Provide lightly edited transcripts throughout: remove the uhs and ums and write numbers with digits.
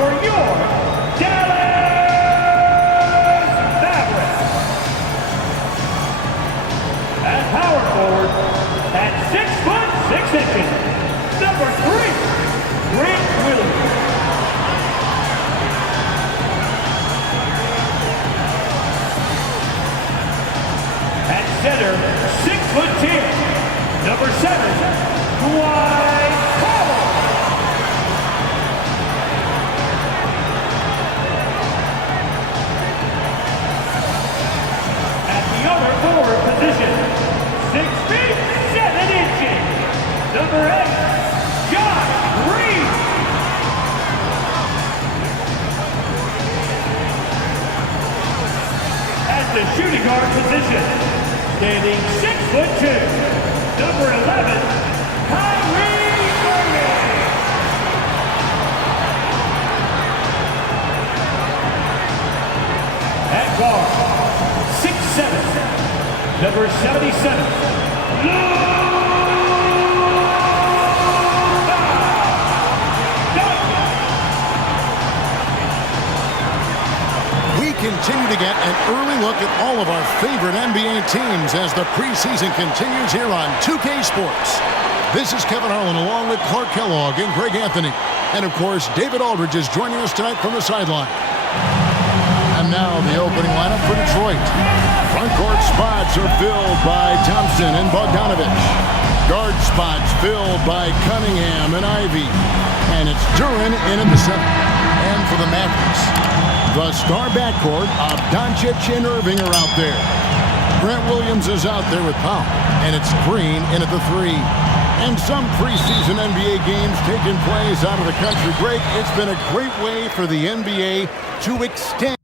for your Dallas Mavericks. At power forward, at 6'6", number 3, Grant Williams. At center, 6'10", number 7, Dwight Powell. At the other forward position, 6 feet 7 inches, number 8, Josh Green. At the shooting guard position, standing 6'2", number 11, Kyrie Irving. At guard, 6'7", number 77, We continue to get an early look at all of our favorite NBA teams as the preseason continues here on 2K Sports. This is Kevin Harlan along with Clark Kellogg and Greg Anthony. And of course, David Aldridge is joining us tonight from the sideline. And now the opening lineup for Detroit. Front court spots are filled by Thompson and Bogdanovich. Guard spots filled by Cunningham and Ivy. And it's Duren in at the center. And for the Mavericks, the star backcourt of Doncic and Irving are out there. Grant Williams is out there with Powell. And it's Green in at the 3. And some preseason NBA games taking place out of the country. Greg, it's been a great way for the NBA to extend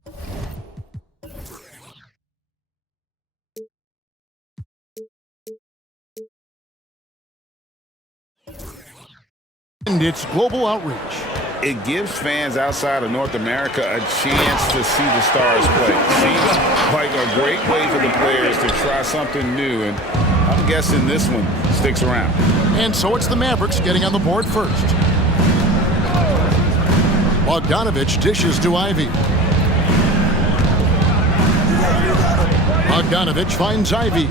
its global outreach. It gives fans outside of North America a chance to see the stars play. Seems like a great way for the players to try something new, and I'm guessing this one sticks around. And so it's the Mavericks getting on the board first. Bogdanovich dishes to Ivy. Bogdanovich finds Ivy.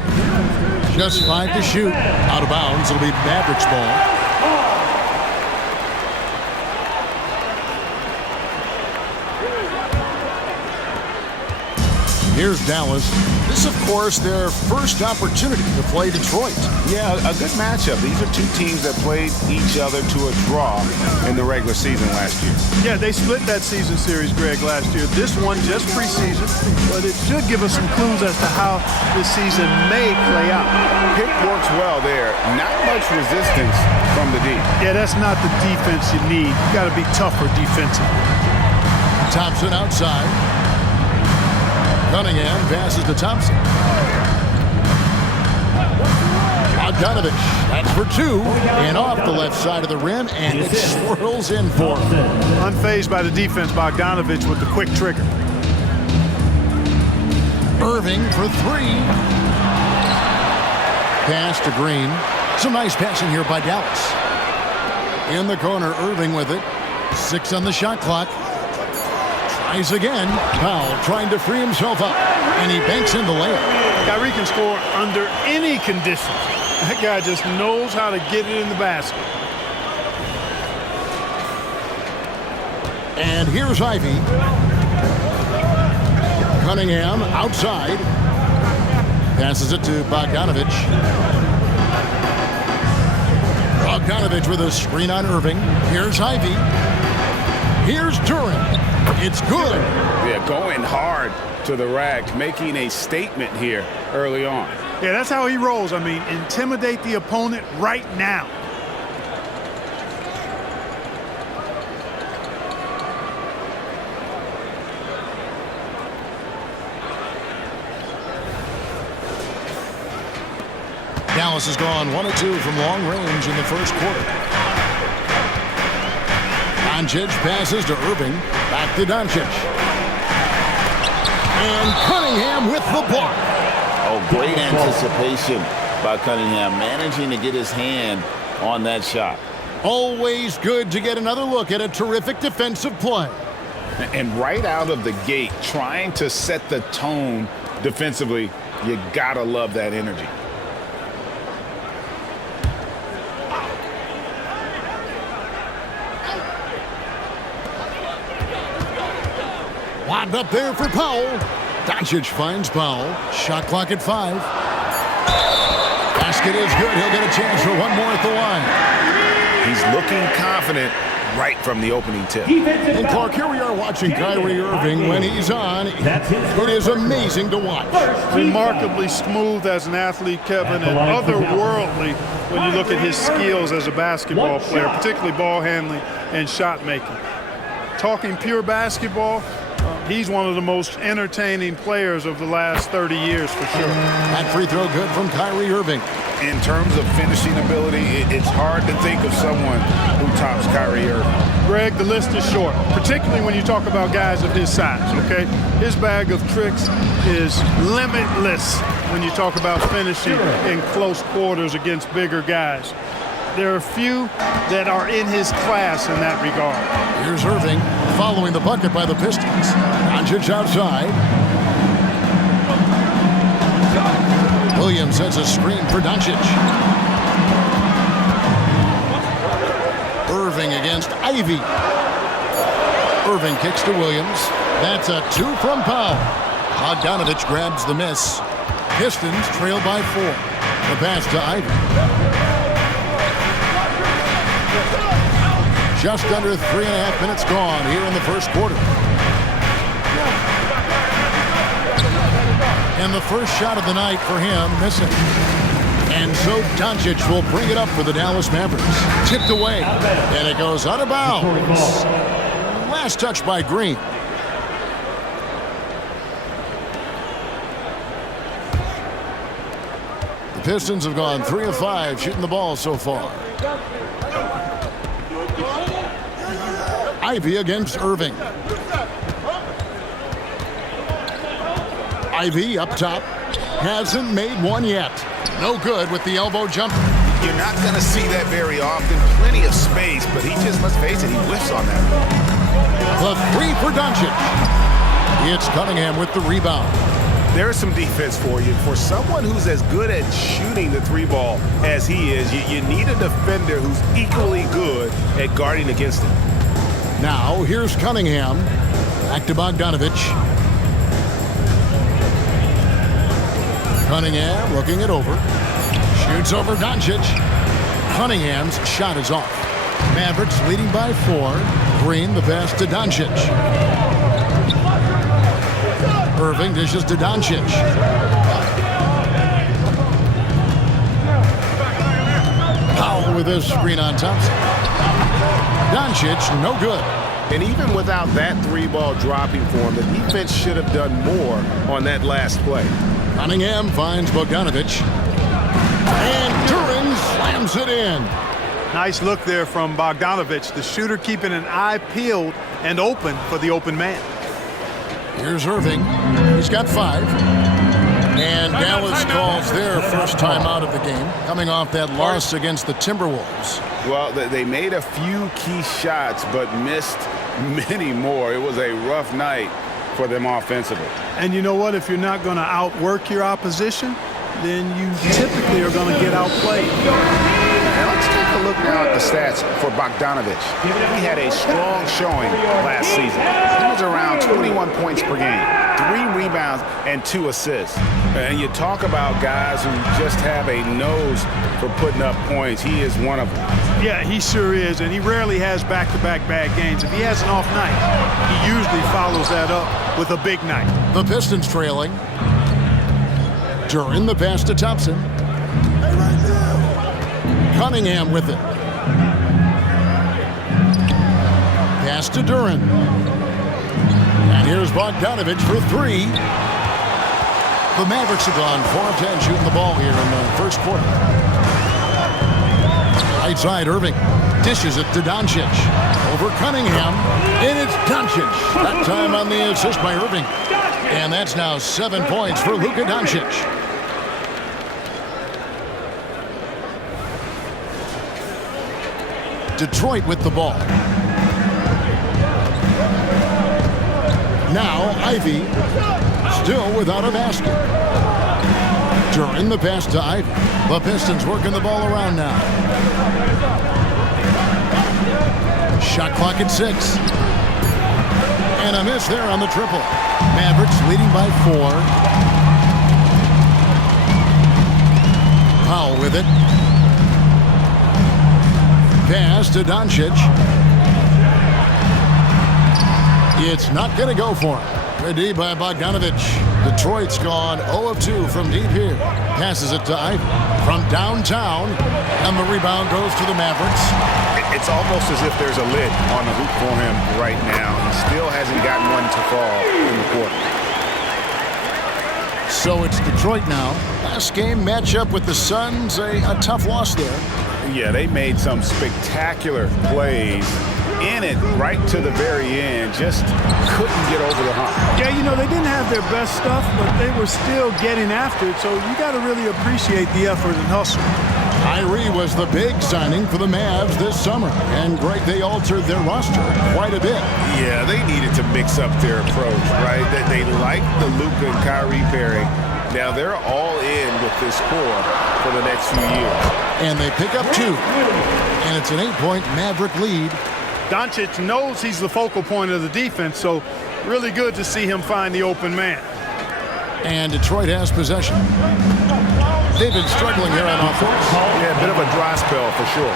Just 5 to shoot. Out of bounds. It'll be Mavericks ball. Here's Dallas. This, of course, their first opportunity to play Detroit. Yeah, a good matchup. These are two teams that played each other to a draw in the regular season last year. Yeah, they split that season series, Greg, last year. This one just preseason, but it should give us some clues as to how this season may play out. Pick works well there. Not much resistance from the D. Yeah, that's not the defense you need. You got to be tougher defensively. Thompson outside. Cunningham passes to Thompson. Bogdanovich, that's for 2, and off the left side of the rim, and it swirls in for him. Unfazed by the defense, Bogdanovich with the quick trigger. Irving for 3. Pass to Green. Some nice passing here by Dallas. In the corner, Irving with it. 6 on the shot clock. Tries again. Powell trying to free himself up, and he banks in the layup. Kyrie can score under any conditions. That guy just knows how to get it in the basket. And here's Ivy. Cunningham outside. Passes it to Bogdanovich. Bogdanovich with a screen on Irving. Here's Ivy. Here's Duren. It's good. Yeah, going hard to the rack, making a statement here early on. Yeah, that's how he rolls. I mean, intimidate the opponent right now. Dallas has gone 1 of 2 from long range in the first quarter. Doncic passes to Irving. Back to Doncic. And Cunningham with the block. Oh, great anticipation by Cunningham, managing to get his hand on that shot. Always good to get another look at a terrific defensive play. And right out of the gate, trying to set the tone defensively, you gotta love that energy. Wound up there for Powell. Doncic finds Powell. Shot clock at 5. Basket is good. He'll get a chance for one more at the line. He's looking confident right from the opening tip. And Clark, here we are watching Kyrie Irving when he's on. It is amazing to watch. Remarkably smooth as an athlete, Kevin, and otherworldly when you look at his skills as a basketball player, particularly ball handling and shot making. Talking pure basketball, he's one of the most entertaining players of the last 30 years for sure. That free throw good from Kyrie Irving. In terms of finishing ability, it's hard to think of someone who tops Kyrie Irving. Greg, the list is short, particularly when you talk about guys of his size, okay? His bag of tricks is limitless when you talk about finishing in close quarters against bigger guys. There are few that are in his class in that regard. Here's Irving following the bucket by the Pistons. Doncic outside. Williams sets a screen for Doncic. Irving against Ivy. Irving kicks to Williams. That's a 2 from Powell. Bogdanovich grabs the miss. Pistons trail by 4. The pass to Ivy. Just under 3.5 minutes gone here in the first quarter. And the first shot of the night for him missing. And so Doncic will bring it up for the Dallas Mavericks. Tipped away. And it goes out of bounds. Last touch by Green. The Pistons have gone 3 of 5 shooting the ball so far. Ivy against Irving. Ivy up top. Hasn't made one yet. No good with the elbow jumper. You're not going to see that very often. Plenty of space, but he just, let's face it, he whiffs on that. The 3 for Doncic. It's Cunningham with the rebound. There's some defense for you. For someone who's as good at shooting the 3-ball as he is, you need a defender who's equally good at guarding against him. Now, here's Cunningham. Back to Bogdanovich. Cunningham looking it over. Shoots over Doncic. Cunningham's shot is off. Mavericks leading by 4. Green the pass to Doncic. Irving dishes to Doncic. Powell with his screen on Thompson. Doncic, no good. And even without that 3-ball dropping for him, the defense should have done more on that last play. Cunningham finds Bogdanovich. And Duran slams it in. Nice look there from Bogdanovich, the shooter keeping an eye peeled and open for the open man. Here's Irving. He's got 5. And Dallas calls their first time out of the game, coming off that loss against the Timberwolves. Well, they made a few key shots, but missed many more. It was a rough night for them offensively. And you know what? If you're not going to outwork your opposition, then you typically are going to get outplayed. Now let's take a look now at the stats for Bogdanovich. He had a strong showing last season. He was around 21 points per game, 3 rebounds, and 2 assists. And you talk about guys who just have a nose for putting up points. He is one of them. Yeah, he sure is, and he rarely has back-to-back bad games. If he has an off night, he usually follows that up with a big night. The Pistons trailing. Duran the pass to Thompson. Cunningham with it. Pass to Duran. And here's Bogdanovich for 3. The Mavericks have gone 4 of 10 shooting the ball here in the first quarter. Right side, Irving dishes it to Doncic. Over Cunningham, and it's Doncic. That time on the assist by Irving. And that's now 7 points for Luka Doncic. Detroit with the ball. Now Ivy, still without a basket. During the pass to Ivy. The Pistons working the ball around now. Shot clock at 6. And a miss there on the triple. Mavericks leading by 4. Powell with it. Pass to Doncic. It's not going to go for him. Good D by Bogdanovich. Detroit's gone 0 of 2 from deep here. Passes it to Ivy from downtown. And the rebound goes to the Mavericks. It's almost as if there's a lid on the hoop for him right now. He still hasn't gotten one to fall in the quarter. So it's Detroit now. Last game matchup with the Suns, a tough loss there. Yeah, they made some spectacular plays in it right to the very end. Just couldn't get over the hump. Yeah, you know, they didn't have their best stuff, but they were still getting after it. So you got to really appreciate the effort and hustle. Kyrie was the big signing for the Mavs this summer. And, Greg, they altered their roster quite a bit. Yeah, they needed to mix up their approach, right? They liked the Luka and Kyrie pairing. Now they're all in with this core for the next few years. And they pick up 2. And it's an 8-point Maverick lead. Doncic knows he's the focal point of the defense, so really good to see him find the open man. And Detroit has possession. They've been struggling here on offense. Yeah, a bit of a dry spell for sure.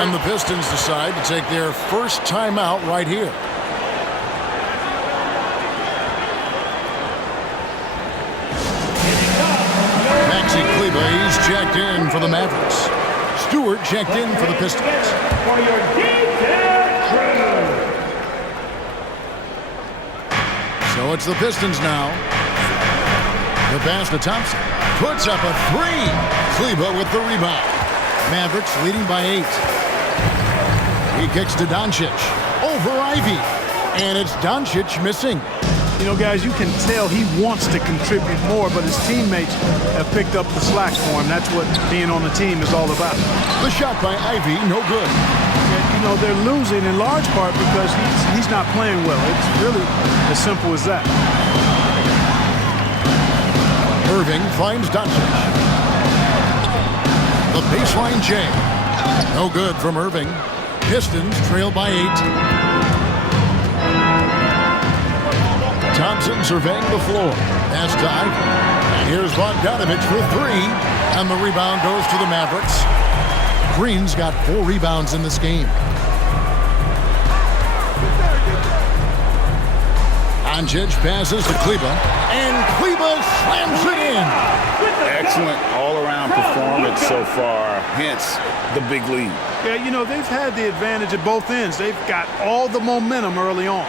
And the Pistons decide to take their first timeout right here. Maxi Kleber, he's checked in for the Mavericks. Stewart checked in for the Pistons. For your detailed crew. So it's the Pistons now. The pass to Thompson. Puts up a 3. Kleber with the rebound. Mavericks leading by 8. He kicks to Doncic. Over Ivy. And it's Doncic missing. You know, guys, you can tell he wants to contribute more, but his teammates have picked up the slack for him. That's what being on the team is all about. The shot by Ivy, no good. And, you know, they're losing in large part because he's not playing well. It's really as simple as that. Irving finds Doncic. The baseline J. No good from Irving. Pistons trail by 8. Thompson surveying the floor. Pass to Ivy. And here's Bogdanovich for 3. And the rebound goes to the Mavericks. Green's got 4 rebounds in this game. Doncic passes to Kleber. And Kleber slams it in. Excellent all-around performance so far, hence the big lead. Yeah, you know, they've had the advantage at both ends. They've got all the momentum early on.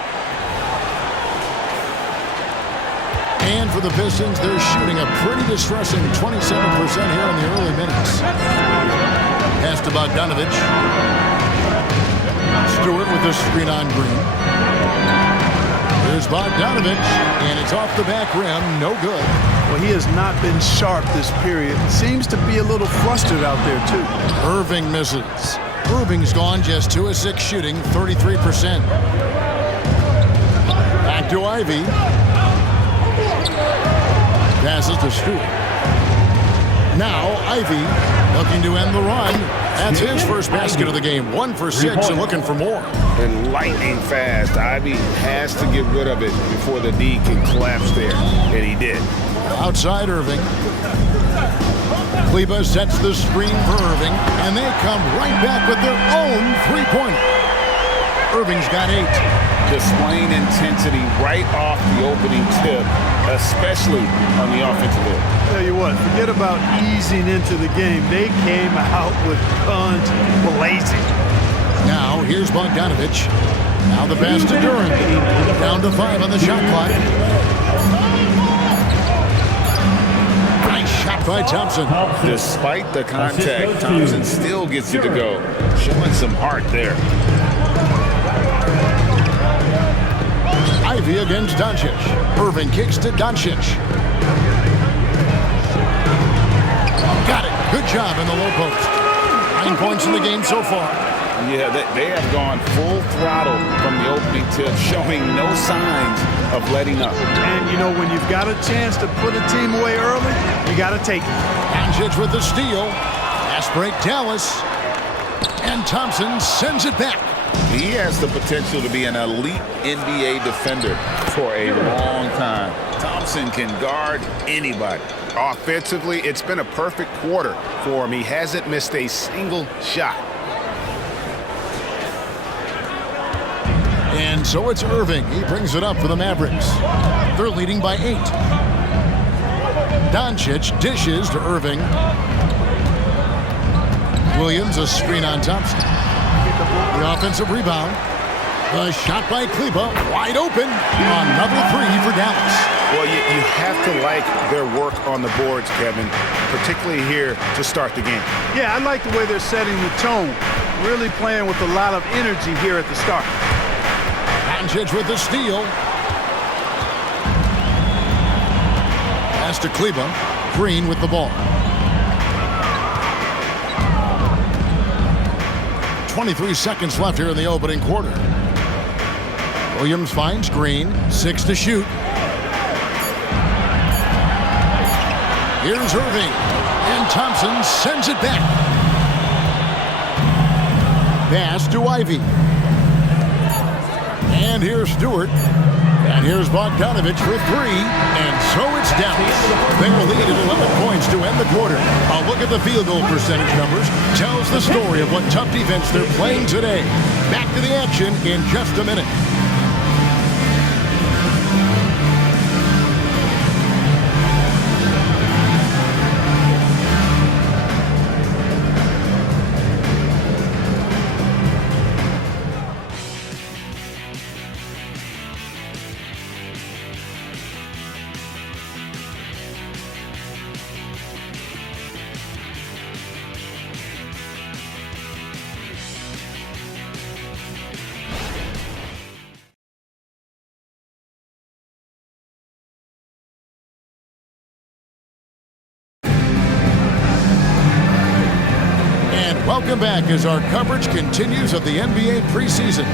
And for the Pistons, they're shooting a pretty distressing 27% here in the early minutes. Pass to Bogdanovich. Stewart with the screen on Green. Here's Bogdanovich, and it's off the back rim, no good. Well, he has not been sharp this period. Seems to be a little flustered out there, too. Irving misses. Irving's gone just 2 of 6 shooting, 33%. Back to Ivy. Passes to Stewart. Now Ivy looking to end the run. That's his first basket of the game. 1 for 6 and looking for more. And lightning fast. Ivy has to get rid of it before the knee can collapse there. And he did. Outside Irving. Kleber sets the screen for Irving. And they come right back with their own 3-pointer. Irving's got 8. Displaying intensity right off the opening tip, especially on the offensive end. Tell you what, forget about easing into the game. They came out with guns blazing. Now here's Bogdanovich. Now the pass to Durant. Down to 5 on the shot clock. Nice shot by Thompson. Despite the contact, Thompson still gets it to go. Showing some heart there. Ivy against Doncic. Irving kicks to Doncic. Got it. Good job in the low post. 9 points in the game so far. Yeah, they have gone full throttle from the opening tip, showing no signs of letting up. And, you know, when you've got a chance to put a team away early, you got to take it. Doncic with the steal. Fast break, Dallas. And Thompson sends it back. He has the potential to be an elite NBA defender for a long time. Thompson can guard anybody. Offensively, it's been a perfect quarter for him. He hasn't missed a single shot. And so it's Irving. He brings it up for the Mavericks. They're leading by 8. Doncic dishes to Irving. Williams, a screen on Thompson. The offensive rebound. The shot by Kleber, wide open. Another 3 for Dallas. Well, you have to like their work on the boards, Kevin, particularly here to start the game. Yeah, I like the way they're setting the tone. Really playing with a lot of energy here at the start. Doncic with the steal. Pass to Kleber. Green with the ball. 23 seconds left here in the opening quarter. Williams finds Green. 6 to shoot. Here's Irving. And Thompson sends it back. Pass to Ivy. And here's Stewart. And here's Bogdanovich for 3. And so it's Dallas. They will lead at 11 points to end the quarter. A look at the field goal percentage numbers tells the story of what tough defense they're playing today. Back to the action in just a minute. Welcome back as our coverage continues of the NBA preseason.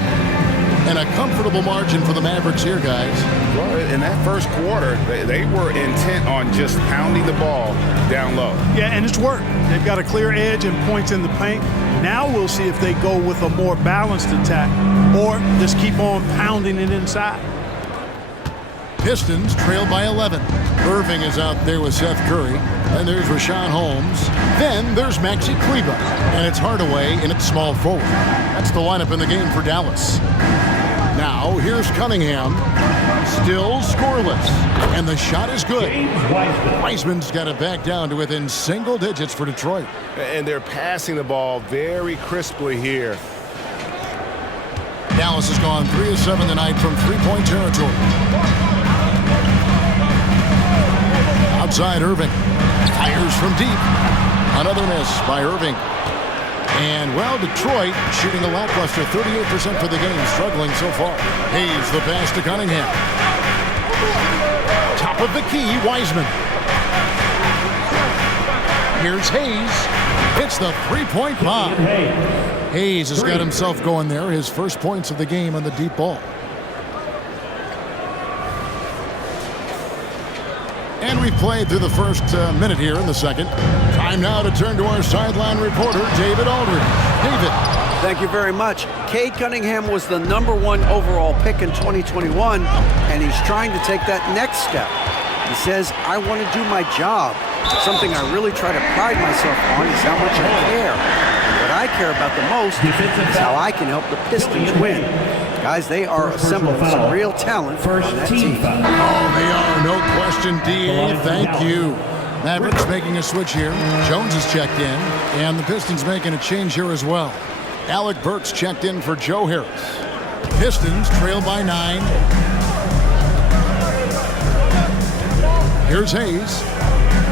And a comfortable margin for the Mavericks here, guys. Well, in that first quarter, they were intent on just pounding the ball down low. Yeah, and it's worked. They've got a clear edge and points in the paint. Now we'll see if they go with a more balanced attack or just keep on pounding it inside. Pistons trail by 11. Irving is out there with Seth Curry. And there's Rashawn Holmes. Then there's Maxi Kleber. And it's Hardaway in at small forward. That's the lineup in the game for Dallas. Now here's Cunningham. Still scoreless. And the shot is good. Wiseman's got it back down to within single digits for Detroit. And they're passing the ball very crisply here. Dallas has gone 3 of 7 tonight from three-point territory. Outside Irving. Fires from deep. Another miss by Irving. And, well, Detroit shooting a lackluster 38% for the game, struggling so far. Hayes the pass to Cunningham. Top of the key, Wiseman. Here's Hayes. Hits the three-point bomb. Hayes has got himself going there. His first points of the game on the deep ball. And we've played through the first minute here in the second. Time now to turn to our sideline reporter, David Aldridge. David. Thank you very much. Cade Cunningham was the #1 overall pick in 2021, and he's trying to take that next step. He says, I want to do my job. Something I really try to pride myself on is how much I care. And what I care about the most is how I can help the Pistons win. Guys, they are assembling some real talent on that team. Oh, they are, no question, D.A. Thank you. Mavericks making a switch here. Jones is checked in, and the Pistons making a change here as well. Alec Burks checked in for Joe Harris. Pistons trail by 9. Here's Hayes.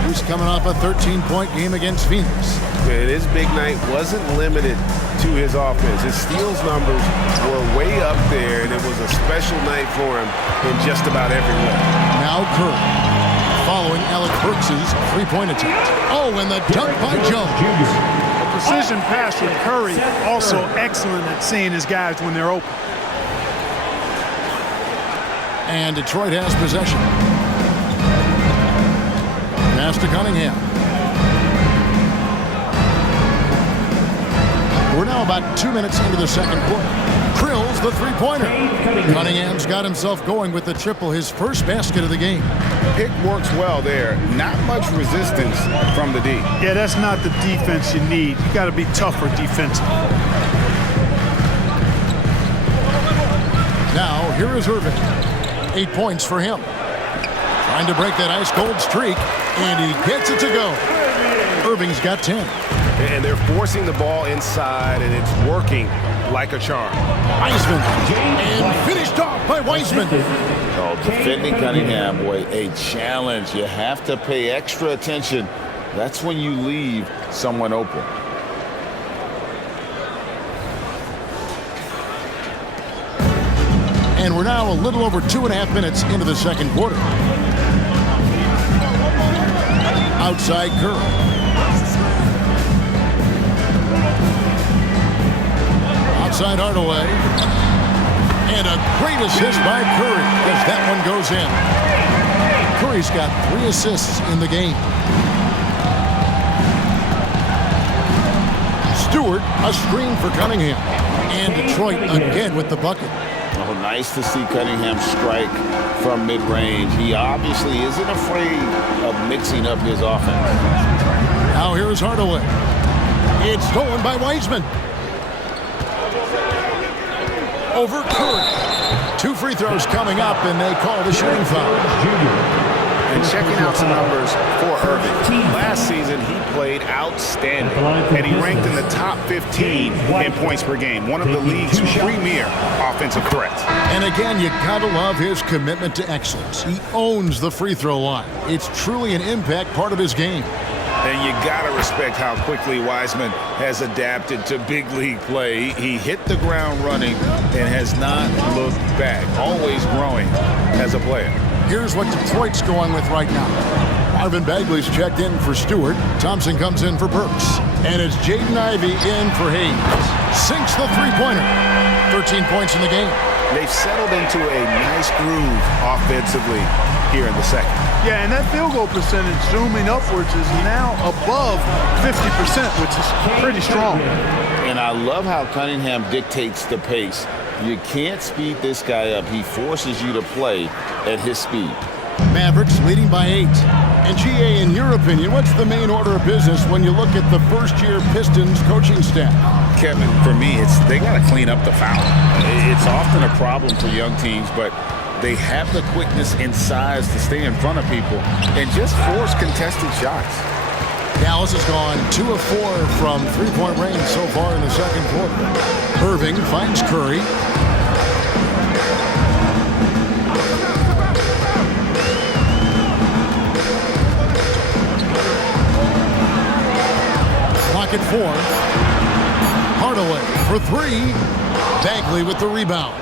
He's coming off a 13-point game against Phoenix. And his big night wasn't limited to his offense. His steals numbers were way up there, and it was a special night for him in just about every way. Now Curry, following Alec Burks' three-point attempt. Oh, and the dunk by Jones. precision passer, Curry, also excellent at seeing his guys when they're open. And Detroit has possession. Pass to Cunningham. We're now about 2 minutes into the second quarter. Drills the three-pointer. Cunningham's got himself going with the triple, his first basket of the game. Pick works well there. Not much resistance from the D. Yeah, that's not the defense you need. You got to be tougher defensively. Now, here is Irving. 8 points for him. Trying to break that ice-cold streak, and he gets it to go. Irving's got 10. And they're forcing the ball inside, and it's working like a charm. Wiseman, and finished off by Wiseman. Oh, defending Cunningham, boy, a challenge. You have to pay extra attention. That's when you leave someone open. And we're now a little over 2.5 minutes into the second quarter. Outside Curry. Outside Hardaway. And a great assist by Curry as that one goes in. Curry's got 3 assists in the game. Stewart, a screen for Cunningham. And Detroit again with the bucket. Oh, nice to see Cunningham strike from mid-range. He obviously isn't afraid of mixing up his offense. Now here's Hardaway. It's stolen by Wiseman. Over Curry. 2 free throws coming up, and they call the shooting foul. And checking out some numbers for Irving. Last season, he played outstanding, and he ranked in the top 15 in points per game, one of the league's premier offensive threats. And again, you gotta love his commitment to excellence. He owns the free throw line. It's truly an impact part of his game. And you gotta respect how quickly Wiseman has adapted to big league play. He hit the ground running and has not looked back, always growing as a player. Here's what Detroit's going with right now. Marvin Bagley's checked in for Stewart. Thompson comes in for Burks. And it's Jaden Ivey in for Hayes. Sinks the three-pointer. 13 points in the game. They've settled into a nice groove offensively here in the second. Yeah, and that field goal percentage zooming upwards is now above 50%, which is pretty strong. And I love how Cunningham dictates the pace. You can't speed this guy up. He forces you to play at his speed. Mavericks leading by 8. And GA, in your opinion, what's the main order of business when you look at the first-year Pistons coaching staff? Kevin, for me, they got to clean up the foul. It's often a problem for young teams, but they have the quickness and size to stay in front of people and just force contested shots. Dallas has gone 2 of 4 from three-point range so far in the second quarter. Irving finds Curry. Clock at 4. Hardaway for 3. Bagley with the rebound.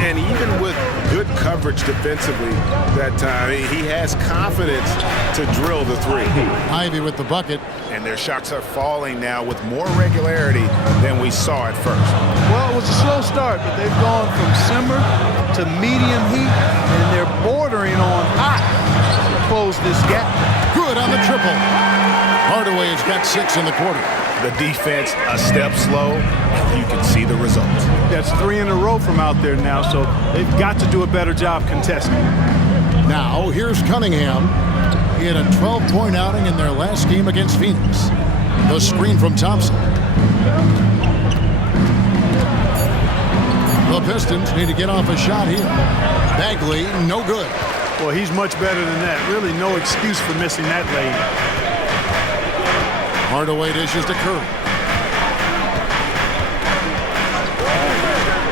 And even with good coverage defensively that time, he has confidence to drill the 3. Ivy with the bucket. And their shots are falling now with more regularity than we saw at first. Well, it was a slow start, but they've gone from simmer to medium heat, and they're bordering on hot to close this gap. Good on the triple. Hardaway has got 6 in the quarter. The defense a step slow, and you can see the results. That's 3 in a row from out there now, so they've got to do a better job contesting. Now, here's Cunningham. He had a 12-point outing in their last game against Phoenix. The screen from Thompson. The Pistons need to get off a shot here. Bagley, no good. Well, he's much better than that. Really no excuse for missing that lane. Hardaway dishes to Curry.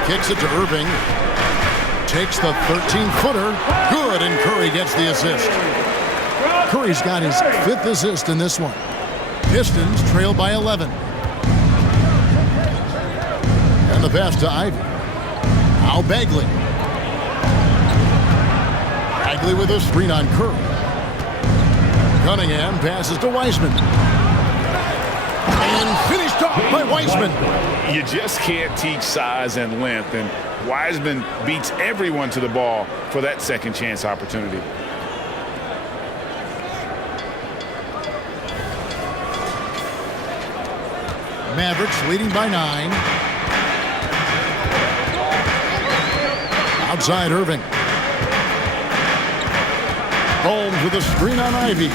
Kicks it to Irving. Takes the 13-footer. Good, and Curry gets the assist. Curry's got his 5th assist in this one. Pistons trail by 11. And the pass to Ivy. Now Bagley. Bagley with a screen on Curry. Cunningham passes to Wiseman. And finished off by Wiseman. You just can't teach size and length, and Wiseman beats everyone to the ball for that second chance opportunity. Mavericks leading by 9. Outside Irving. Holmes with a screen on Ivy.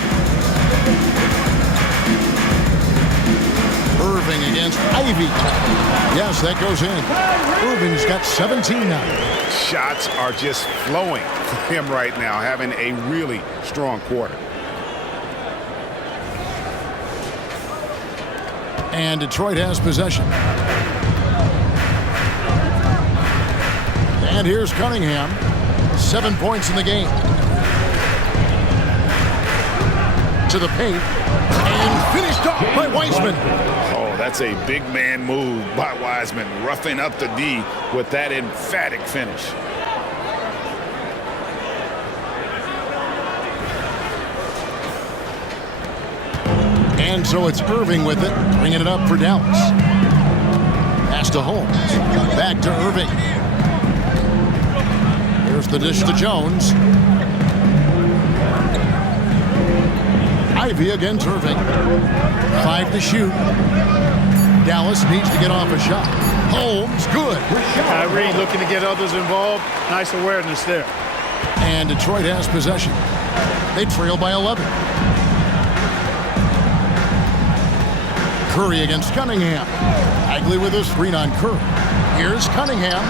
Irving against Ivy. Yes, that goes in. Irving's got 17 now. Shots are just flowing for him right now, having a really strong quarter. And Detroit has possession. And here's Cunningham. 7 points in the game. To the paint. And finished off by Wiseman. Oh, that's a big man move by Wiseman, roughing up the D with that emphatic finish. And so it's Irving with it, bringing it up for Dallas. Pass to Holmes. Back to Irving. Here's the dish to Jones. Ivy against Irving. 5 to shoot. Dallas needs to get off a shot. Holmes, good. Kyrie looking to get others involved. Nice awareness there. And Detroit has possession. They trail by 11. Curry against Cunningham. Bagley with a screen on Curry. Here's Cunningham.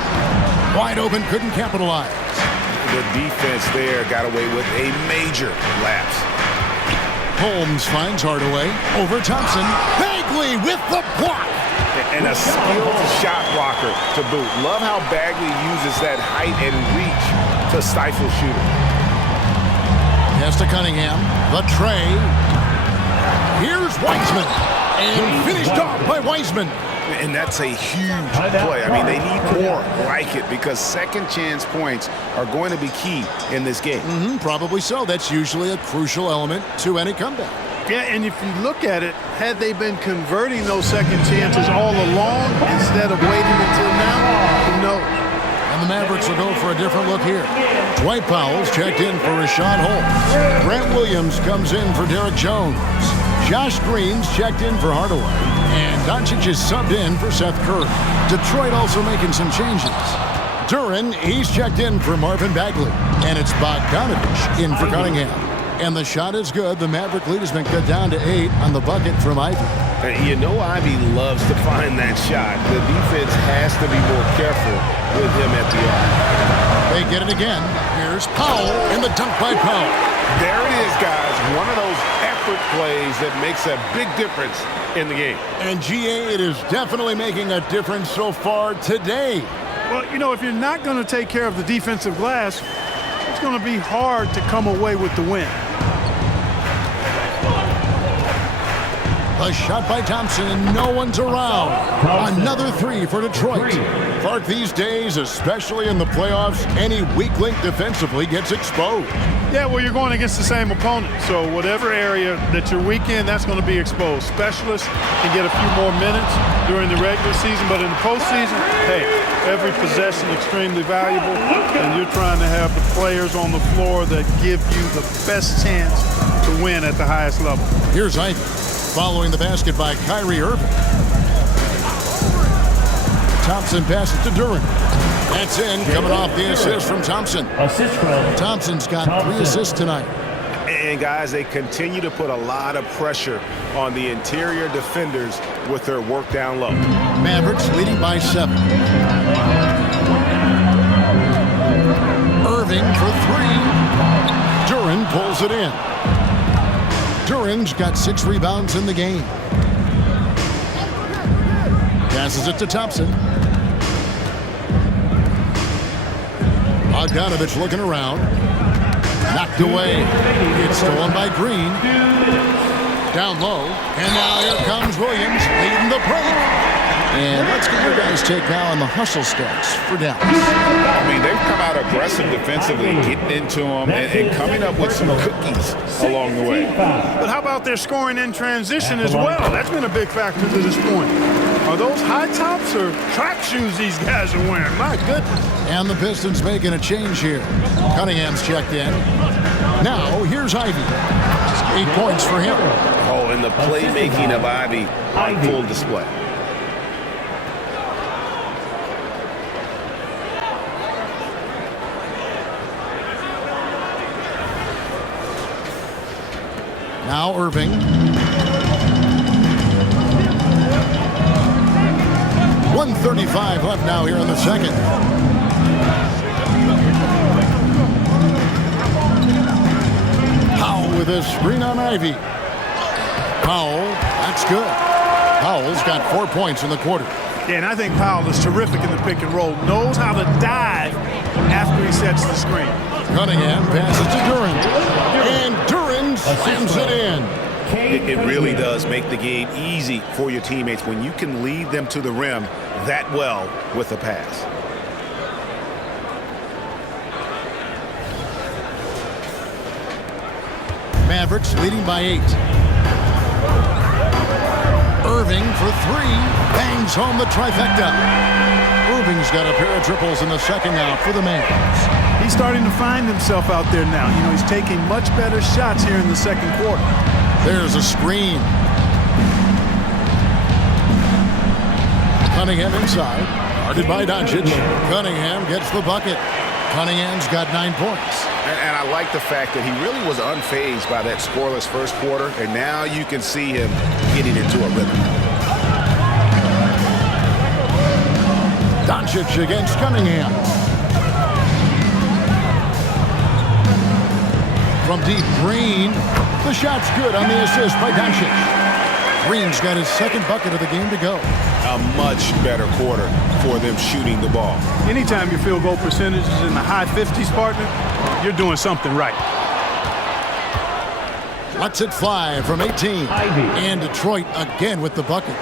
Wide open, couldn't capitalize. The defense there got away with a major lapse. Holmes finds Hardaway. Over Thompson. Bagley with the block. And a skilled shot blocker to boot. Love how Bagley uses that height and reach to stifle shooting. Pass to Cunningham. The tray. Here's Wiseman. And finished off by Wiseman. And that's a huge play. I mean, they need more like it because second chance points are going to be key in this game. Probably so. That's usually a crucial element to any comeback. Yeah, and if you look at it, had they been converting those second chances all along instead of waiting until now, who knows? And the Mavericks will go for a different look here. Dwight Powell's checked in for Rashad Holmes. Grant Williams comes in for Derek Jones. Josh Green's checked in for Hardaway. And Doncic is subbed in for Seth Curry. Detroit also making some changes. Duran, he's checked in for Marvin Bagley. And it's Bogdanovich in for Cunningham. And the shot is good. The Maverick lead has been cut down to 8 on the bucket from Ivy. You know Ivy loves to find that shot. The defense has to be more careful with him at the arc. They get it again. Here's Powell in the dunk by Powell. There it is, guys. One of those effort plays that makes a big difference in the game. And GA, it is definitely making a difference so far today. Well, you know, if you're not going to take care of the defensive glass, it's going to be hard to come away with the win. A shot by Thompson, and no one's around. Another 3 for Detroit. Clark, these days, especially in the playoffs, any weak link defensively gets exposed. Yeah, well, you're going against the same opponent. So whatever area that you're weak in, that's going to be exposed. Specialists can get a few more minutes during the regular season, but in the postseason, hey, every possession extremely valuable, and you're trying to have the players on the floor that give you the best chance to win at the highest level. Here's Ivy, following the basket by Kyrie Irving. Thompson passes to Duran. That's in, coming off the assist from Thompson. Thompson's got 3 assists tonight. And, guys, they continue to put a lot of pressure on the interior defenders with their work down low. Mavericks leading by 7. Irving for 3. Duran pulls it in. Duran's got 6 rebounds in the game. Passes it to Thompson. Bogdanovich looking around. Knocked away. It's stolen by Green. Down low. And now here comes Williams leading the break. And let's Let's get your guys' take now on the hustle stats for Dallas. I mean, they've come out aggressive defensively, getting into them and coming up with some cookies along the way. But how about their scoring in transition as well? That's been a big factor to this point. Are those high tops or track shoes these guys are wearing? My goodness. And the Pistons making a change here. Cunningham's checked in. Now, here's Ivy. 8 points for him. Oh, and the playmaking of Ivy on full display. Now Irving. .135 left now here in the second. Powell with a screen on Ivy. Powell, that's good. Powell's got 4 points in the quarter. Yeah, and I think Powell is terrific in the pick and roll. Knows how to dive after he sets the screen. Cunningham passes to Duran. And Duran slams it in. It really does make the game easy for your teammates when you can lead them to the rim that well with a pass. Mavericks leading by 8. Irving for 3. Bangs home the trifecta. Irving's got a pair of triples in the second now for the Mavs. He's starting to find himself out there now. You know, he's taking much better shots here in the second quarter. There's a screen. Cunningham inside. Guarded by Doncic. Cunningham gets the bucket. Cunningham's got 9 points. And I like the fact that he really was unfazed by that scoreless first quarter, and now you can see him getting into a rhythm. Doncic against Cunningham. From deep, Green. The shot's good on the assist by Doncic. Green's got his second bucket of the game to go. A much better quarter for them shooting the ball. Anytime your field goal percentage is in the high 50s, partner, you're doing something right. Lets it fly from 18. And Detroit again with the bucket.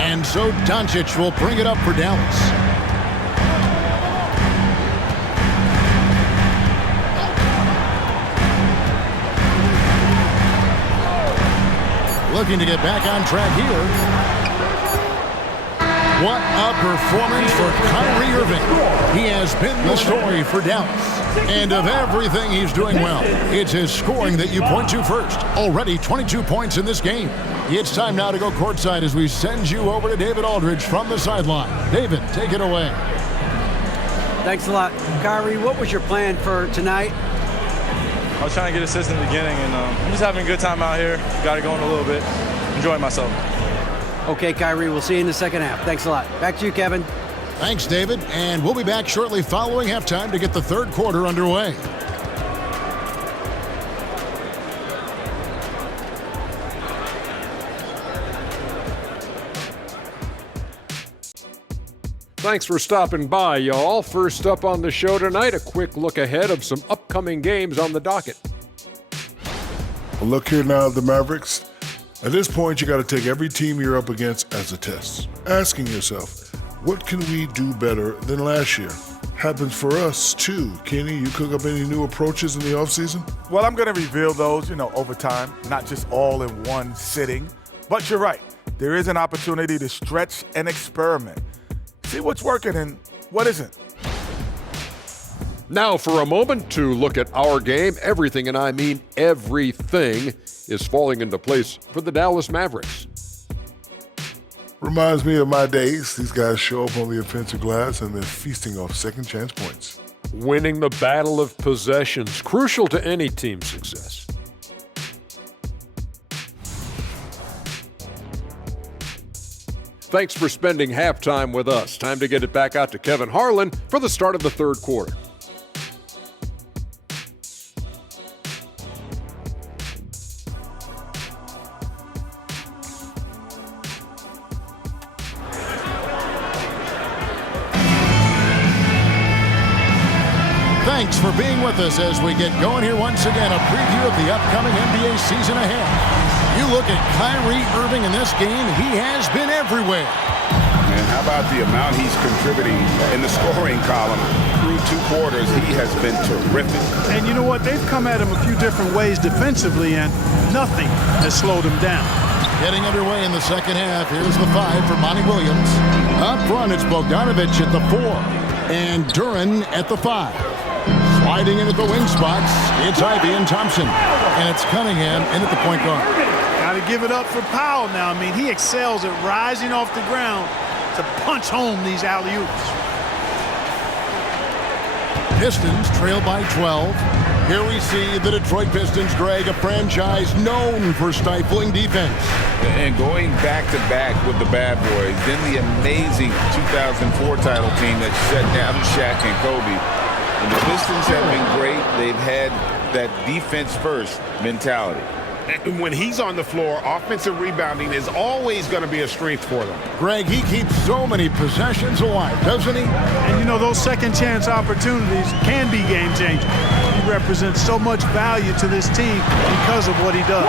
And so Doncic will bring it up for Dallas. Looking to get back on track here. What a performance for Kyrie Irving. He has been the story for Dallas. And of everything he's doing well, it's his scoring that you point to first. Already 22 points in this game. It's time now to go courtside as we send you over to David Aldridge from the sideline. David, take it away. Thanks a lot. Kyrie, what was your plan for tonight? I was trying to get assists in the beginning, and I'm just having a good time out here. Got it going a little bit. Enjoying myself. Okay, Kyrie, we'll see you in the second half. Thanks a lot. Back to you, Kevin. Thanks, David. And we'll be back shortly following halftime to get the third quarter underway. Thanks for stopping by, y'all. First up on the show tonight, a quick look ahead of some upcoming games on the docket. A look here now at the Mavericks. At this point, you got to take every team you're up against as a test, asking yourself, what can we do better than last year? Happens for us, too. Kenny, you cook up any new approaches in the offseason? Well, I'm going to reveal those, over time, not just all in one sitting. But you're right. There is an opportunity to stretch and experiment. See what's working and what isn't. Now for a moment to look at our game. Everything, and I mean everything, is falling into place for the Dallas Mavericks. Reminds me of my days. These guys show up on the offensive glass and they're feasting off second chance points. Winning the battle of possessions, crucial to any team's success. Thanks for spending halftime with us. Time to get it back out to Kevin Harlan for the start of the third quarter. Thanks for being with us as we get going here once again. A preview of the upcoming NBA season ahead. You look at Kyrie Irving in this game, he has been everywhere. how about the amount he's contributing in the scoring column through 2 quarters? He has been terrific. And you know what? They've come at him a few different ways defensively, and nothing has slowed him down. Getting underway in the second half. Here's the 5 for Monty Williams. Up front, it's Bogdanovich at the 4 and Duren at the 5. Sliding in at the wing spots, it's Ivey and Thompson. And it's Cunningham in at the point guard. Got to give it up for Powell now. I mean, he excels at rising off the ground to punch home these alley-oops. Pistons trail by 12. Here we see the Detroit Pistons, Greg, a franchise known for stifling defense. And going back-to-back with the bad boys, then the amazing 2004 title team that shut down Shaq and Kobe. And the Pistons have been great. They've had that defense-first mentality. And when he's on the floor, offensive rebounding is always going to be a strength for them. Greg, he keeps so many possessions alive, doesn't he? And you know, those second chance opportunities can be game changing. He represents so much value to this team because of what he does.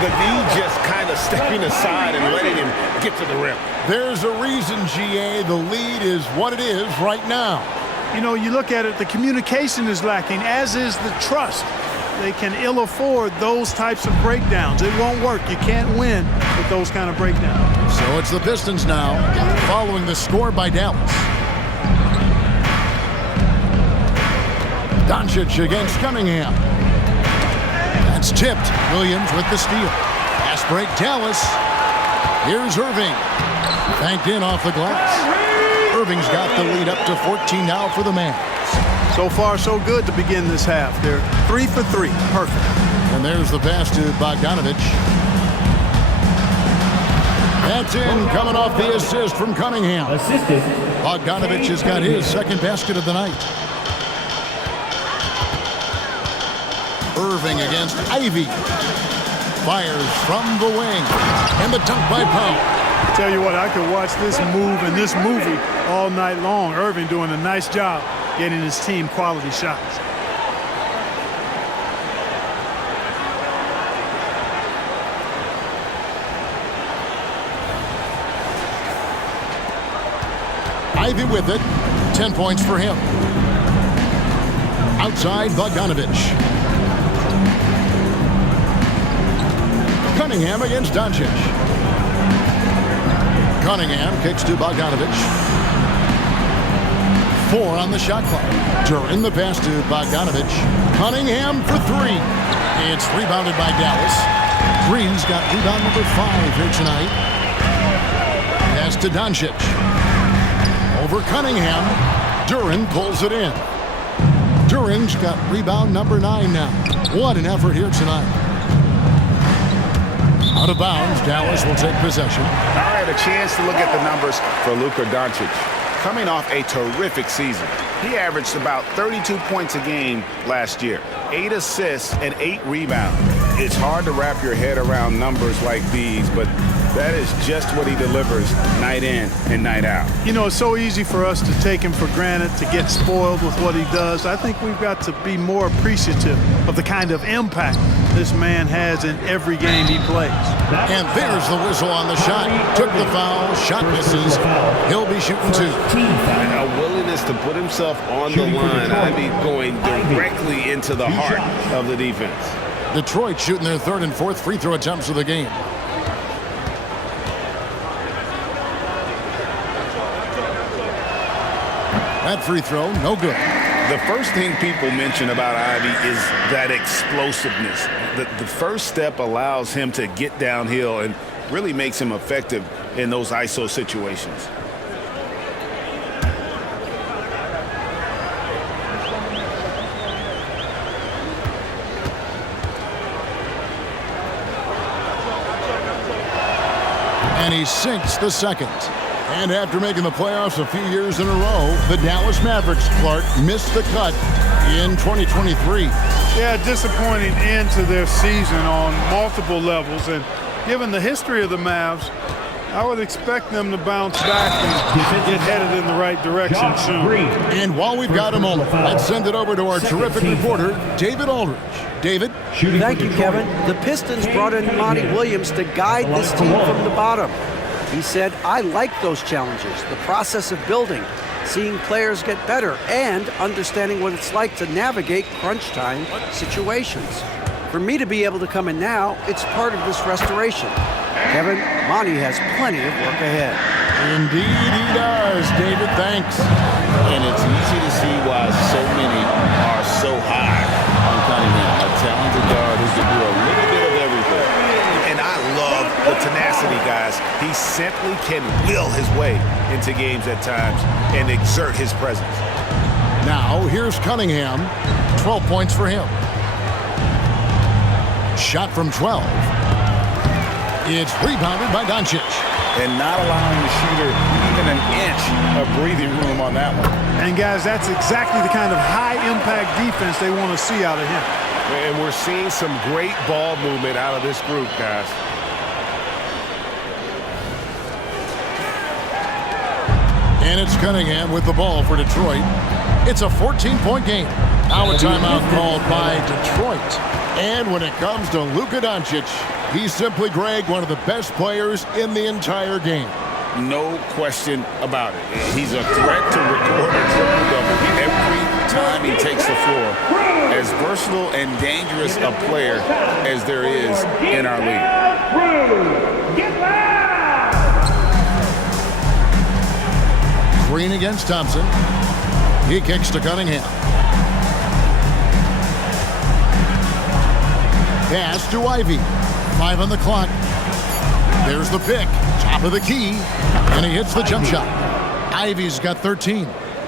The D just kind of stepping aside and letting him get to the rim. There's a reason, GA, the lead is what it is right now. You know, you look at it, the communication is lacking, as is the trust. They can ill afford those types of breakdowns. It won't work. You can't win with those kind of breakdowns. So it's the Pistons now, following the score by Dallas. Doncic against Cunningham. That's tipped. Williams with the steal. Pass break, Dallas. Here's Irving. Banked in off the glass. Irving's got the lead up to 14 now for the Mavs. So far, so good to begin this half. They're 3 for 3. Perfect. And there's the pass to Bogdanovich. That's in, coming off the assist from Cunningham. Assisted. Bogdanovich has got his second basket of the night. Irving against Ivey. Fires from the wing. And the dunk by Powell. Tell you what, I could watch this move and this movie all night long. Irving doing a nice job getting his team quality shots. Ivey with it. 10 points for him. Outside, Bogdanovich. Cunningham against Doncic. Cunningham kicks to Bogdanovich. 4 on the shot clock. Duren the pass to Bogdanovich. Cunningham for 3. It's rebounded by Dallas. Green's got rebound number 5 here tonight. Pass to Doncic. Over Cunningham. Duren pulls it in. Duren's got rebound number 9 now. What an effort here tonight. Out of bounds, Dallas will take possession. All right, a chance to look at the numbers for Luka Doncic. Coming off a terrific season. He averaged about 32 points a game last year, 8 assists and 8 rebounds. It's hard to wrap your head around numbers like these, but that is just what he delivers night in and night out. You know, it's so easy for us to take him for granted, to get spoiled with what he does. I think we've got to be more appreciative of the kind of impact this man has in every game he plays. And there's the whistle on the shot. Took the foul, shot misses. He'll be shooting 2. And a willingness to put himself on the line. I mean, going directly into the heart of the defense. Detroit shooting their 3rd and 4th free throw attempts of the game. That free throw, no good. The first thing people mention about Ivey is that explosiveness. The first step allows him to get downhill and really makes him effective in those ISO situations. And he sinks the second. And after making the playoffs a few years in a row, the Dallas Mavericks, Clark, missed the cut in 2023. Yeah, disappointing end to their season on multiple levels. And given the history of the Mavs, I would expect them to bounce back and get headed in the right direction soon. And while we've got a moment, let's send it over to our terrific reporter, David Aldridge. David? Thank you, Kevin. The Pistons brought in Monty Williams to guide this team from the bottom. He said, I like those challenges, the process of building, seeing players get better, and understanding what it's like to navigate crunch time situations. For me to be able to come in now, it's part of this restoration. Kevin, Monty has plenty of work ahead. Indeed he does, David. Thanks. And it's easy to see why so many are so high on Cunningham, a talented guard who can do a little bit of everything. And I love the tenacity, guys. He simply can will his way into games at times and exert his presence. Now, here's Cunningham. 12 points for him. Shot from 12. It's rebounded by Doncic. And not allowing the shooter even an inch of breathing room on that one. And guys, that's exactly the kind of high-impact defense they want to see out of him. And we're seeing some great ball movement out of this group, guys. And it's Cunningham with the ball for Detroit. It's a 14-point game. Now a timeout called by Detroit. And when it comes to Luka Doncic, he's simply, Greg, one of the best players in the entire game. No question about it. He's a threat to record a triple-double every time he takes the floor. As versatile and dangerous a player as there is in our league. Green against Thompson. He kicks to Cunningham. Pass to Ivy. 5 on the clock. There's the pick. Top of the key. And he hits the jump shot. Ivy's got 13.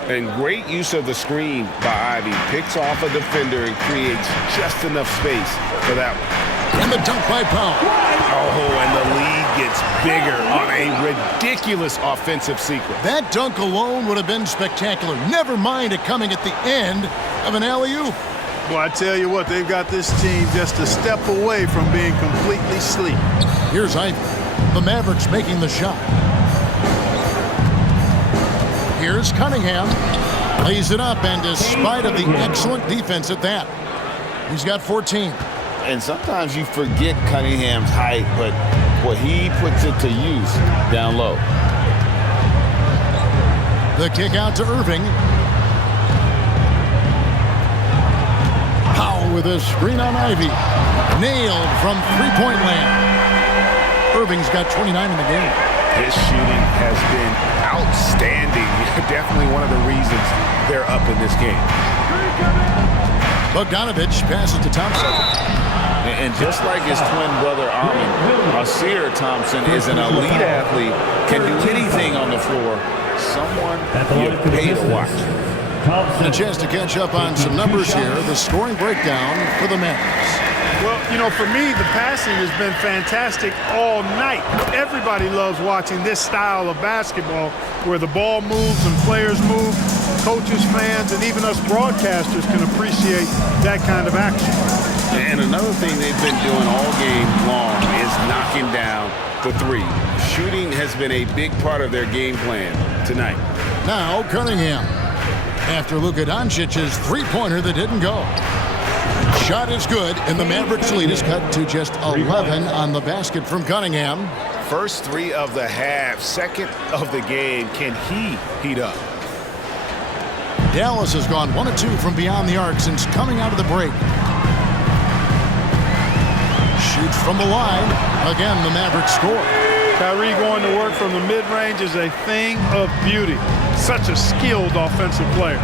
And great use of the screen by Ivy. Picks off a defender and creates just enough space for that one. And the dunk by Powell. Oh, and the lead gets bigger on a ridiculous offensive sequence. That dunk alone would have been spectacular. Never mind it coming at the end of an alley-oop. Well, I tell you what, they've got this team just a step away from being completely asleep. Here's Ivy. The Mavericks making the shot. Here's Cunningham. Lays it up, and despite of the excellent defense at that, he's got 14. And sometimes you forget Cunningham's height, but what he puts it to use down low. The kick out to Irving. Powell with a screen on Ivy. Nailed from three-point land. Irving's got 29 in the game. His shooting has been outstanding. Definitely one of the reasons they're up in this game. Bogdanovich passes to Thompson. And just like his twin brother Armin, Asir Thompson is an elite athlete, can do anything on the floor. Someone you pay to watch. And a chance to catch up on some numbers here. The scoring breakdown for the Mavericks. Well, you know, for me, the passing has been fantastic all night. Everybody loves watching this style of basketball where the ball moves and players move. Coaches, fans, and even us broadcasters can appreciate that kind of action. And another thing they've been doing all game long is knocking down the three. Shooting has been a big part of their game plan tonight. Now Cunningham. After Luka Doncic's three-pointer that didn't go. Shot is good, and the Mavericks lead is cut to just 11 on the basket from Cunningham. First three of the half, second of the game. Can he heat up? Dallas has gone 1 of 2 from beyond the arc since coming out of the break. Shoots from the line. Again, the Mavericks score. Kyrie going to work from the mid-range is a thing of beauty. Such a skilled offensive player.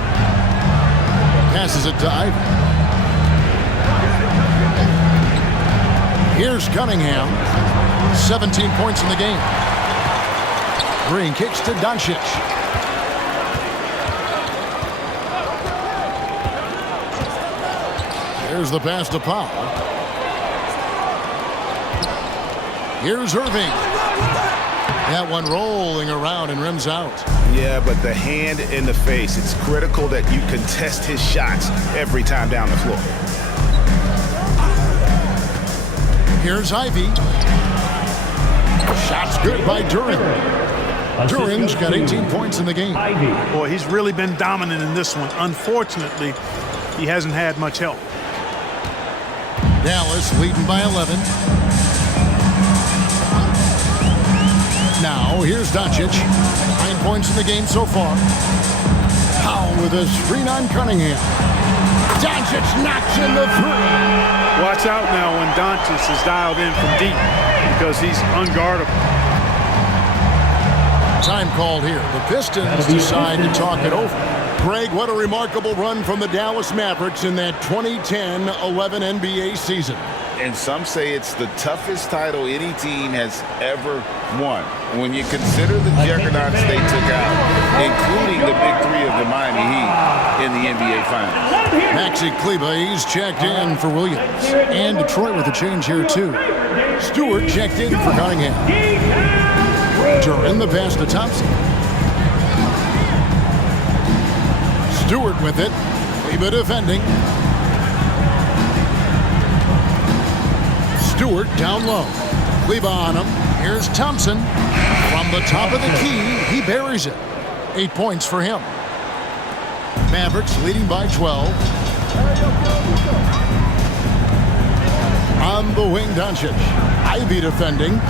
Passes it to Ivy. Here's Cunningham. 17 points in the game. Green kicks to Doncic. Here's the pass to Powell. Here's Irving. That one rolling around and rims out. Yeah, but the hand in the face, it's critical that you contest his shots every time down the floor. Here's Ivy. Shot's good by Duran. Duran's got 18 points in the game. Boy, he's really been dominant in this one. Unfortunately, he hasn't had much help. Dallas leading by 11. Now, here's Doncic. 9 points in the game so far. Powell with a screen on Cunningham. Doncic knocks in the three. Watch out now when Doncic is dialed in from deep because he's unguardable. Time called here. The Pistons decide to talk it over. Greg, what a remarkable run from the Dallas Mavericks in that 2010-11 NBA season. And some say it's the toughest title any team has ever won. When you consider the juggernauts they took out, including the big three of the Miami Heat in the NBA Finals. Maxi Kleber, he's checked in for Williams. And Detroit with a change here, too. Stewart checked in for Cunningham. Duran the pass to Thompson. Stewart with it. Kleber defending. Stewart down low. Kleber on him. Here's Thompson. From the top of the key, he buries it. 8 points for him. Mavericks leading by 12. On the wing, Doncic. Ivy defending.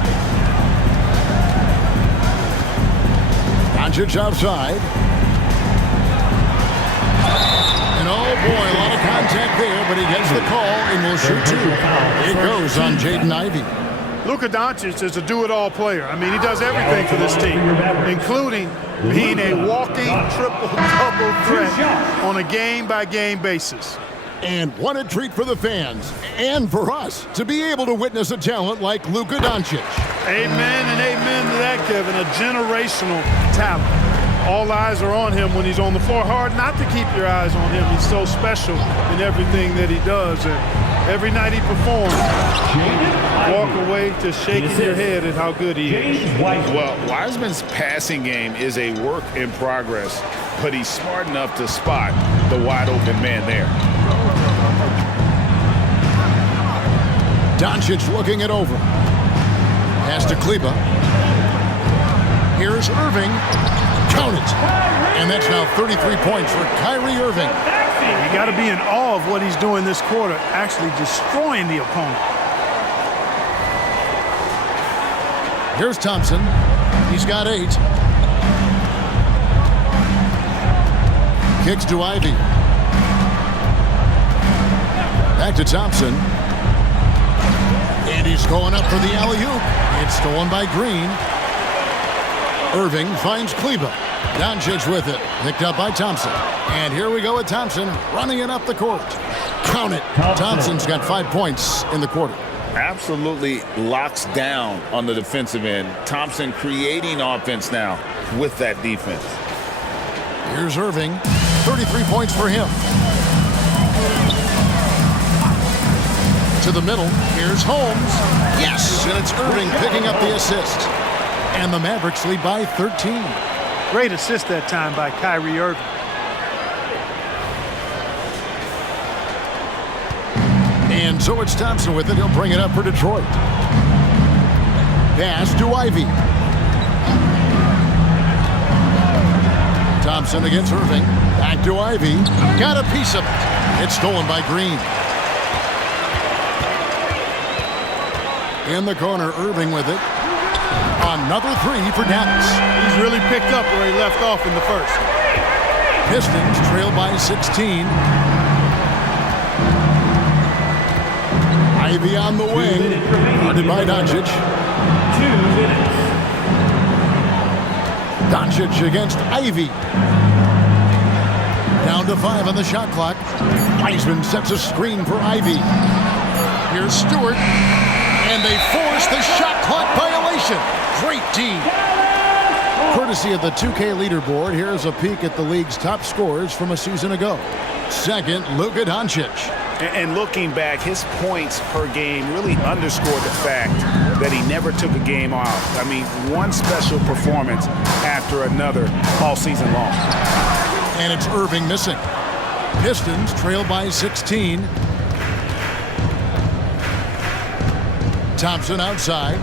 Doncic outside. And oh boy, a lot of contact there, but he gets the call and will shoot two. It goes on Jaden Ivey. Luka Doncic is a do-it-all player. I mean, he does everything for this team, including being a walking triple-double threat on a game-by-game basis. And what a treat for the fans and for us to be able to witness a talent like Luka Doncic. Amen and amen to that, Kevin. A generational talent. All eyes are on him when he's on the floor. Hard not to keep your eyes on him. He's so special in everything that he does. And every night he performs, walk away to shaking your head at how good he is. Well, Wiseman's passing game is a work in progress, but he's smart enough to spot the wide open man there. Doncic looking it over. Pass to Kleber. Here's Irving. Count it. And that's now 33 points for Kyrie Irving. You got to be in awe of what he's doing this quarter, actually destroying the opponent. Here's Thompson. He's got 8. Kicks to Ivy. Back to Thompson. And he's going up for the alley-oop. It's stolen by Green. Irving finds Kleber. Doncic with it. Picked up by Thompson. And here we go with Thompson running it up the court. Count it. Thompson's got 5 points in the quarter. Absolutely locks down on the defensive end. Thompson creating offense now with that defense. Here's Irving. 33 points for him. To the middle. Here's Holmes. Yes! And it's Irving picking up the assist. And the Mavericks lead by 13. Great assist that time by Kyrie Irving. And so it's Thompson with it. He'll bring it up for Detroit. Pass to Ivy. Thompson against Irving. Back to Ivy. Got a piece of it. It's stolen by Green. In the corner, Irving with it. Another 3 for Dallas. He's really picked up where he left off in the first. Pistons trail by 16. Ivy on the wing. Guarded by Doncic. 2 minutes. Doncic against Ivy. Down to 5 on the shot clock. Wiseman sets a screen for Ivy. Here's Stewart. And they force the shot clock violation. Great D. Courtesy of the 2K leaderboard, here's a peek at the league's top scorers from a season ago. Second, Luka Doncic. And looking back, his points per game really underscored the fact that he never took a game off. I mean, one special performance after another all season long. And it's Irving missing. Pistons trail by 16. Thompson outside.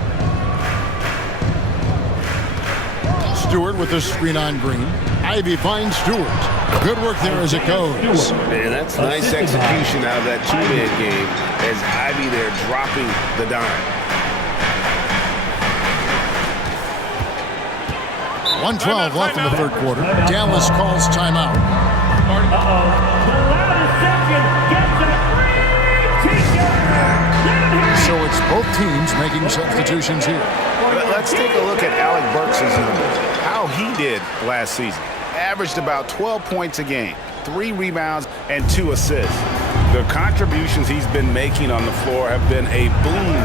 Stewart with the screen on Green. Ivy finds Stewart. Good work there as it goes. Man, that's nice execution out of that two-man game as Ivy there dropping the dime. 1:12 left in the third quarter. Dallas calls timeout. The loudest section gets a free t-shirt. So it's both teams making substitutions here. Let's take a look at Alec Burks' numbers. How he did last season. Averaged about 12 points a game, 3 rebounds, and 2 assists. The contributions he's been making on the floor have been a boom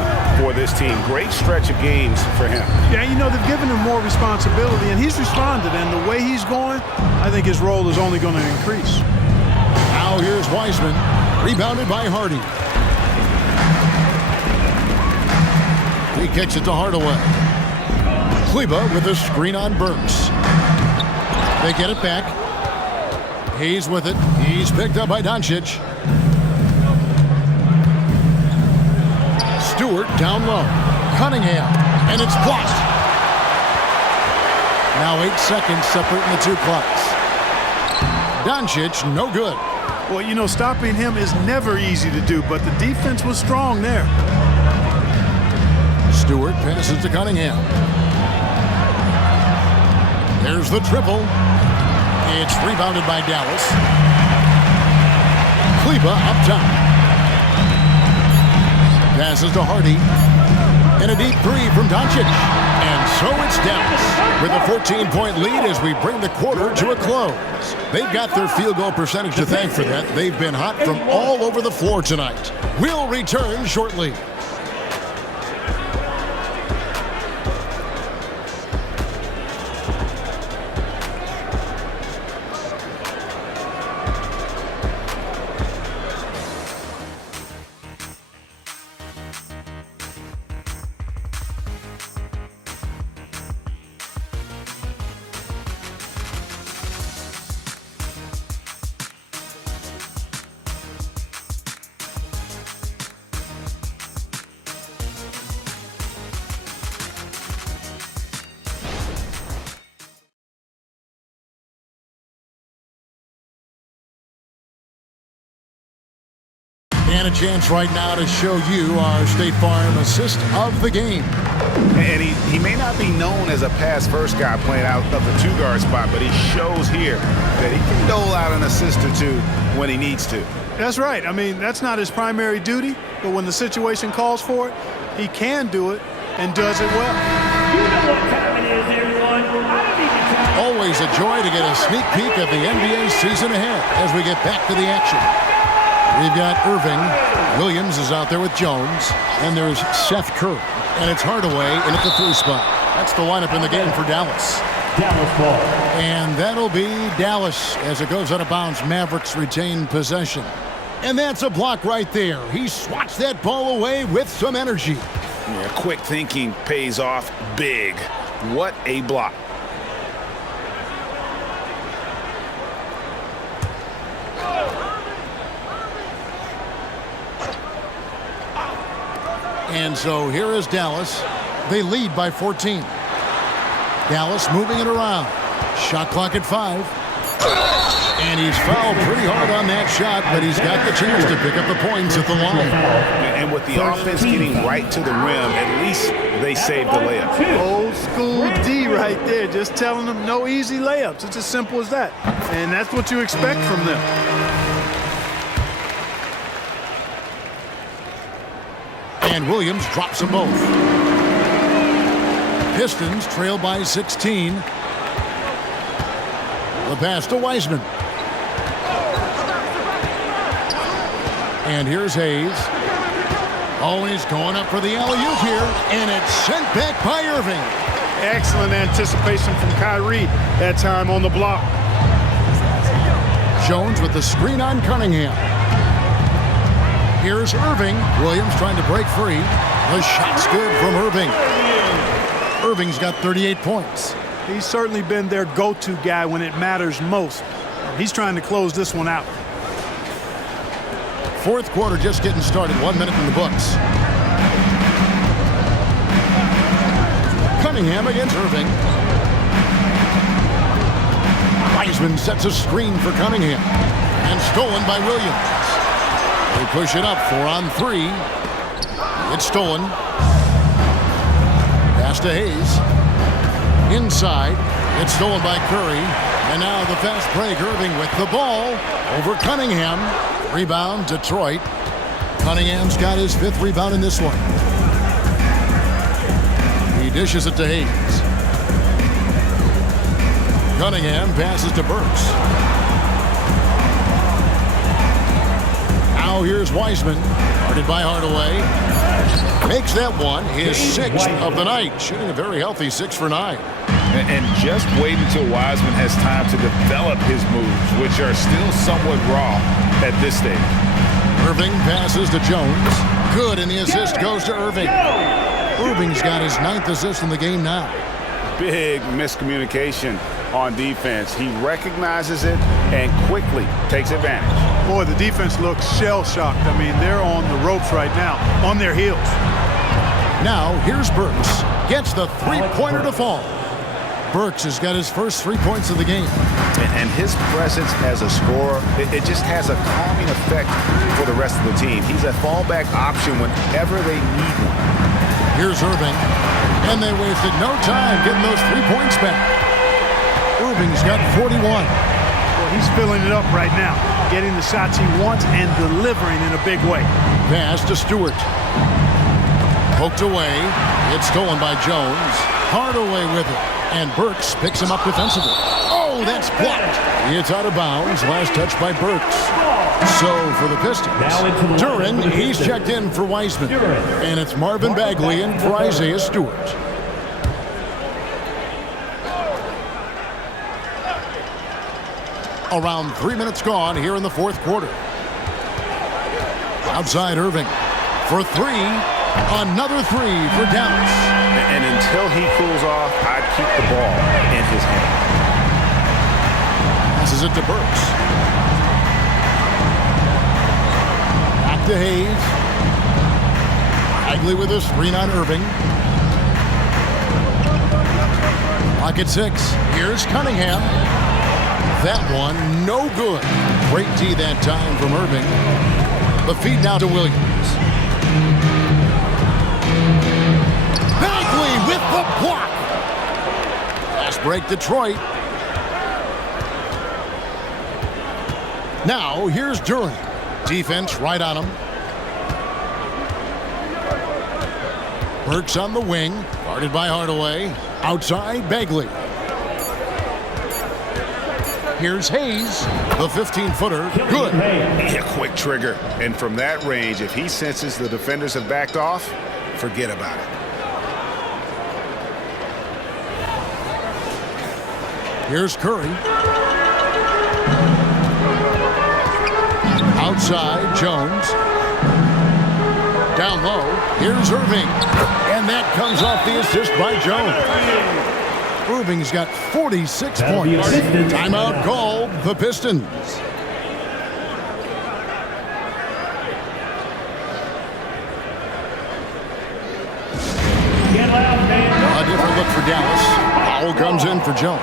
for this team. Great stretch of games for him. Yeah, you know, they've given him more responsibility, and he's responded. And the way he's going, I think his role is only going to increase. Now here's Wiseman, rebounded by Hardy. He kicks it to Hardaway. Kleba with a screen on Burks. They get it back. He's with it. He's picked up by Doncic. Stewart down low. Cunningham, and it's blocked. Now 8 seconds separating the two clocks. Doncic, no good. Well, you know, stopping him is never easy to do, but the defense was strong there. Stewart passes to Cunningham. There's the triple. It's rebounded by Dallas. Kleba up top. Passes to Hardy. And a deep three from Doncic. And so it's Dallas with a 14-point lead as we bring the quarter to a close. They've got their field goal percentage to thank for that. They've been hot from all over the floor tonight. We'll return shortly. And a chance right now to show you our State Farm assist of the game. And he may not be known as a pass-first guy playing out of the two-guard spot, but he shows here that he can dole out an assist or two when he needs to. That's right. I mean, that's not his primary duty, but when the situation calls for it, he can do it and does it well. You know what time it is, everyone. I don't need to tell you. Always a joy to get a sneak peek of the NBA season ahead as we get back to the action. We've got Irving. Williams is out there with Jones. And there's Seth Curry. And it's Hardaway in at the 3 spot. That's the lineup in the game for Dallas. Dallas ball. And that'll be Dallas as it goes out of bounds. Mavericks retain possession. And that's a block right there. He swats that ball away with some energy. Yeah, quick thinking pays off big. What a block. And so here is Dallas. They lead by 14. Dallas moving it around. Shot clock at 5. And he's fouled pretty hard on that shot, but he's got the chance to pick up the points at the line. And with the offense getting right to the rim, at least they saved the layup. Old school D right there, just telling them no easy layups. It's as simple as that. And that's what you expect from them. And Williams drops them both. Pistons trail by 16. The pass to Wiseman. And here's Hayes. Always going up for the alley-oop here. And it's sent back by Irving. Excellent anticipation from Kyrie that time on the block. Jones with the screen on Cunningham. Here's Irving. Williams trying to break free. The shot's good from Irving. Irving's got 38 points. He's certainly been their go-to guy when it matters most. He's trying to close this one out. Fourth quarter just getting started. 1 minute in the books. Cunningham against Irving. Wiseman sets a screen for Cunningham. And stolen by Williams. They push it up 4 on 3. It's stolen. Pass to Hayes. Inside. It's stolen by Curry. And now the fast break. Irving with the ball over Cunningham. Rebound, Detroit. Cunningham's got his 5th rebound in this one. He dishes it to Hayes. Cunningham passes to Burks. Now here's Wiseman. Guarded by Hardaway. Makes that one his 6th of the night. Shooting a very healthy 6 for 9. And just wait until Wiseman has time to develop his moves, which are still somewhat raw at this stage. Irving passes to Jones. Good, and the assist goes to Irving. Irving's got his 9th assist in the game now. Big miscommunication on defense. He recognizes it and quickly takes advantage. Boy, the defense looks shell-shocked. I mean, they're on the ropes right now, on their heels. Now, here's Burks. Gets the three-pointer to fall. Burks has got his first 3 points of the game. And his presence as a scorer, it just has a calming effect for the rest of the team. He's a fallback option whenever they need one. Here's Irving. And they wasted no time getting those 3 points back. Irving's got 41. Well, he's filling it up right now, getting the shots he wants and delivering in a big way. Pass to Stewart. Poked away. It's stolen by Jones. Hardaway with it. And Burks picks him up defensively. Oh, that's blocked. It's out of bounds. Last touch by Burks. So for the Pistons, Duren, he's checked in for Wiseman. And it's Marvin Bagley in for Isaiah Stewart. Around 3 minutes gone here in the 4th quarter. Outside Irving for 3. Another 3 for Dallas. And until he cools off, I'd keep the ball in his hand. Passes it to Burks. Back to Hayes. Bagley with a screen on Irving. Pocket 6. Here's Cunningham. That one, no good. Great D that time from Irving. The feed now to Williams. Bagley with the block. Fast break, Detroit. Now, here's Duren. Defense right on him. Burks on the wing. Guarded by Hardaway. Outside, Bagley. Here's Hayes, the 15-footer. Good. A quick trigger. And from that range, if he senses the defenders have backed off, forget about it. Here's Curry. Outside, Jones. Down low, here's Irving. And that comes off the assist by Jones. Irving's got 46 points. Timeout called, the Pistons. A different look for Dallas. Powell comes in for Jones.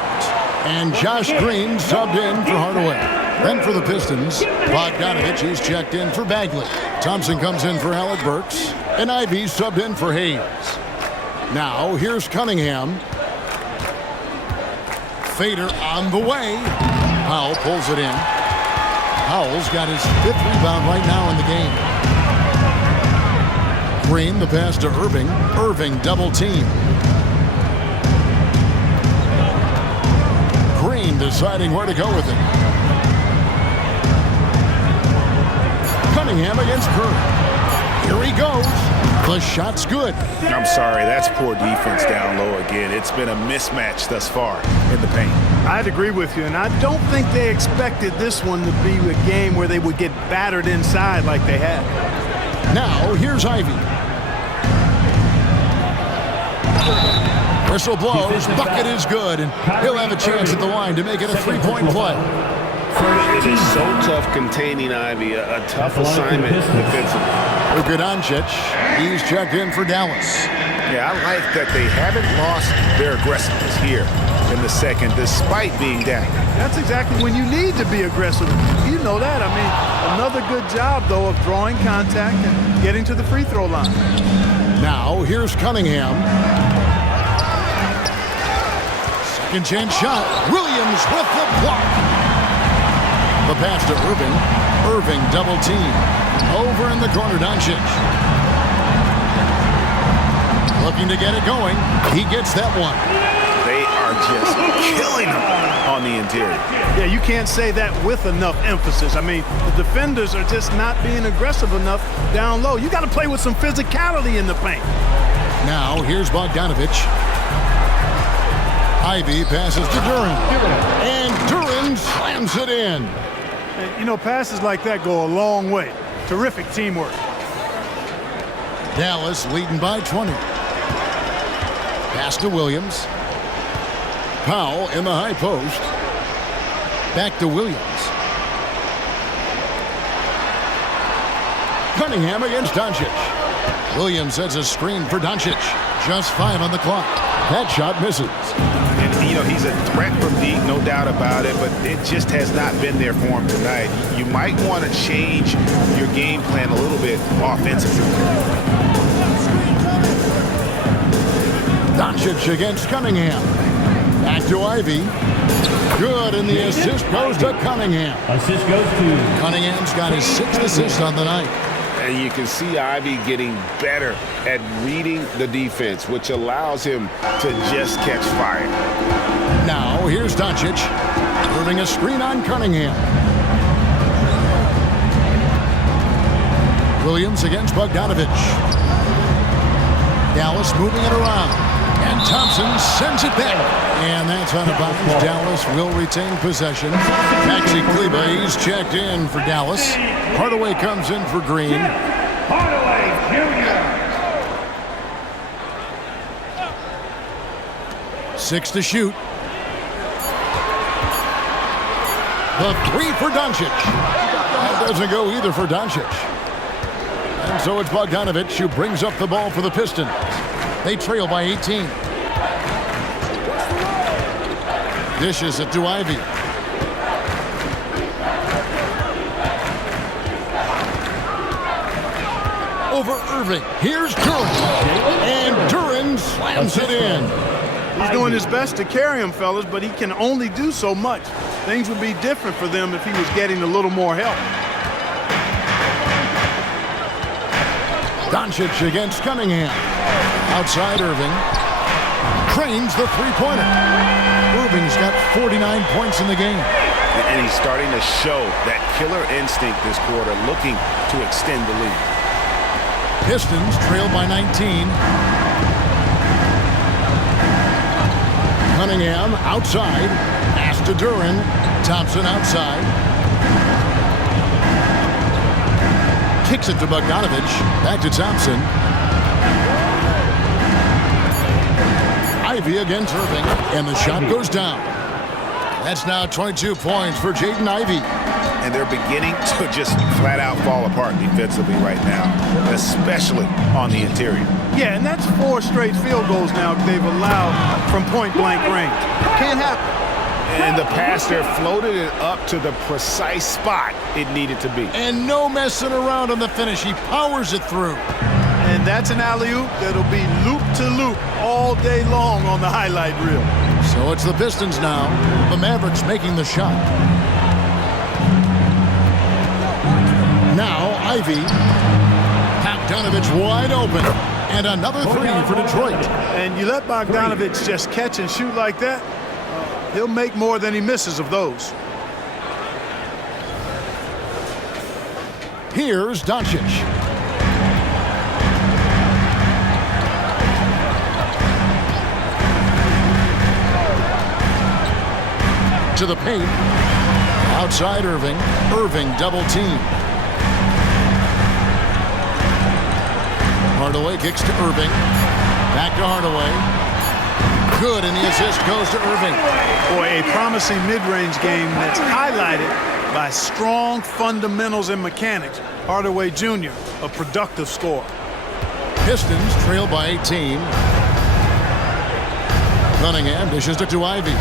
And Josh Green subbed in for Hardaway. Then for the Pistons, Bogdanovich, he's checked in for Bagley. Thompson comes in for Alec Burks. And Ivey subbed in for Hayes. Now, here's Cunningham. Fader on the way. Powell pulls it in. Powell's got his 5th rebound right now in the game. Green, the pass to Irving. Irving double team. Green deciding where to go with it. Cunningham against Curry. Here he goes. The shot's good. I'm sorry, that's poor defense down low again. It's been a mismatch thus far in the paint. I'd agree with you, and I don't think they expected this one to be a game where they would get battered inside like they had. Now, here's Ivey. Whistle blows, bucket is good, and he'll have a chance at the line to make it a 3-point play. It is so tough containing Ivey, a tough assignment defensively. Luka Doncic, he's checked in for Dallas. Yeah, I like that they haven't lost their aggressiveness here in the second, despite being down. That's exactly when you need to be aggressive. You know that. I mean, another good job, though, of drawing contact and getting to the free throw line. Now, here's Cunningham. Second chance shot. Williams with the block. The pass to Irving. Irving double team. Over in the corner, Doncic. Looking to get it going. He gets that one. They are just killing them on the interior. Yeah, you can't say that with enough emphasis. I mean, the defenders are just not being aggressive enough down low. You got to play with some physicality in the paint. Now, here's Bogdanovich. Ivy passes to Duren. And Duren slams it in. And, you know, passes like that go a long way. Terrific teamwork. Dallas leading by 20. Pass to Williams. Powell in the high post. Back to Williams. Cunningham against Doncic. Williams sets a screen for Doncic. Just 5 on the clock. That shot misses. And, you know, he's a threat from deep, no doubt about it, but it just has not been there for him tonight. You might want to change your game plan a little bit offensively. Doncic against Cunningham. Back to Ivy. Good, and the assist goes to Cunningham. Assist goes to Cunningham's got his 6th assist on the night. And you can see Ivy getting better at reading the defense, which allows him to just catch fire. Now, here's Doncic. Moving a screen on Cunningham. Williams against Bogdanovich. Dallas moving it around. And Thompson sends it back. And that's out of bounds. Dallas will retain possession. Maxi Kleber, he's checked in for Dallas. Hardaway comes in for Green. Hardaway Jr. 6 to shoot. The 3 for Doncic. That doesn't go either for Doncic. And so it's Bogdanovich who brings up the ball for the Pistons. They trail by 18. Dishes it to Ivy. Over Irving. Here's Duren. And Duren slams it in. He's doing his best to carry him, fellas, but he can only do so much. Things would be different for them if he was getting a little more help. Doncic against Cunningham. Outside Irving. Cranes the three-pointer. Irving's got 49 points in the game. And he's starting to show that killer instinct this quarter, looking to extend the lead. Pistons trail by 19. Cunningham outside. Pass to Duren. Thompson outside. Kicks it to Bogdanovich. Back to Thompson. Ivy against Irving. And the shot goes down. That's now 22 points for Jaden Ivey. And they're beginning to just flat out fall apart defensively right now, especially on the interior. Yeah, and that's 4 straight field goals now they've allowed from point-blank range. Can't happen. And the pass there floated it up to the precise spot it needed to be. And no messing around on the finish. He powers it through. And that's an alley-oop that'll be loop-to-loop all day long on the highlight reel. So it's the Pistons now. The Mavericks making the shot. Now Ivy. Bogdanovich wide open. And another 3 for Detroit. And you let Bogdanovich just catch and shoot like that, he'll make more than he misses of those. Here's Doncic. To the paint. Outside Irving. Irving double team. Hardaway kicks to Irving. Back to Hardaway. Good, and the assist goes to Irving. Boy, a promising mid-range game that's highlighted by strong fundamentals and mechanics. Hardaway Jr., a productive scorer. Pistons trail by 18. Cunningham dishes it to Ivy.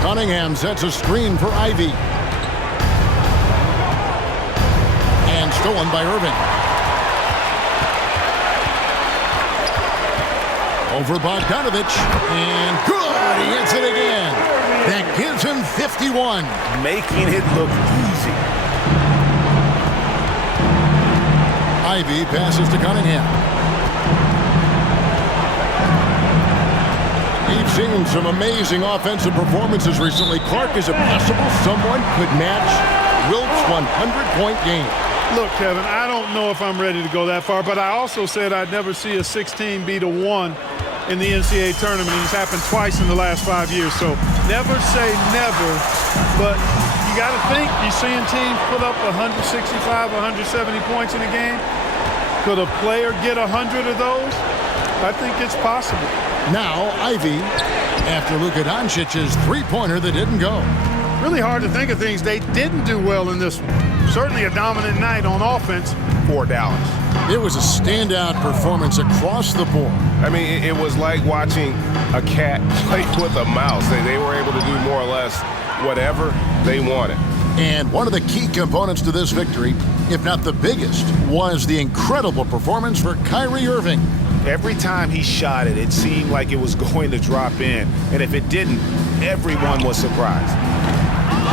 Cunningham sets a screen for Ivy. And stolen by Irving. Over Bogdanovich. And good! He hits it again. That gives him 51. Making it look easy. Ivy passes to Cunningham. We've seen some amazing offensive performances recently. Clark, is it possible someone could match Wilt's 100-point game? Look, Kevin, I don't know if I'm ready to go that far, but I also said I'd never see a 16 beat a 1 in the NCAA tournament. It's happened twice in the last 5 years, so never say never, but you got to think, you're seeing teams put up 165, 170 points in a game. Could a player get 100 of those? I think it's possible. Now, Ivy, after Luka Doncic's three-pointer that didn't go. Really hard to think of things they didn't do well in this one. Certainly a dominant night on offense for Dallas. It was a standout performance across the board. I mean, it was like watching a cat play with a mouse. They were able to do more or less whatever they wanted. And one of the key components to this victory, if not the biggest, was the incredible performance for Kyrie Irving. Every time he shot it, it seemed like it was going to drop in. And if it didn't, everyone was surprised.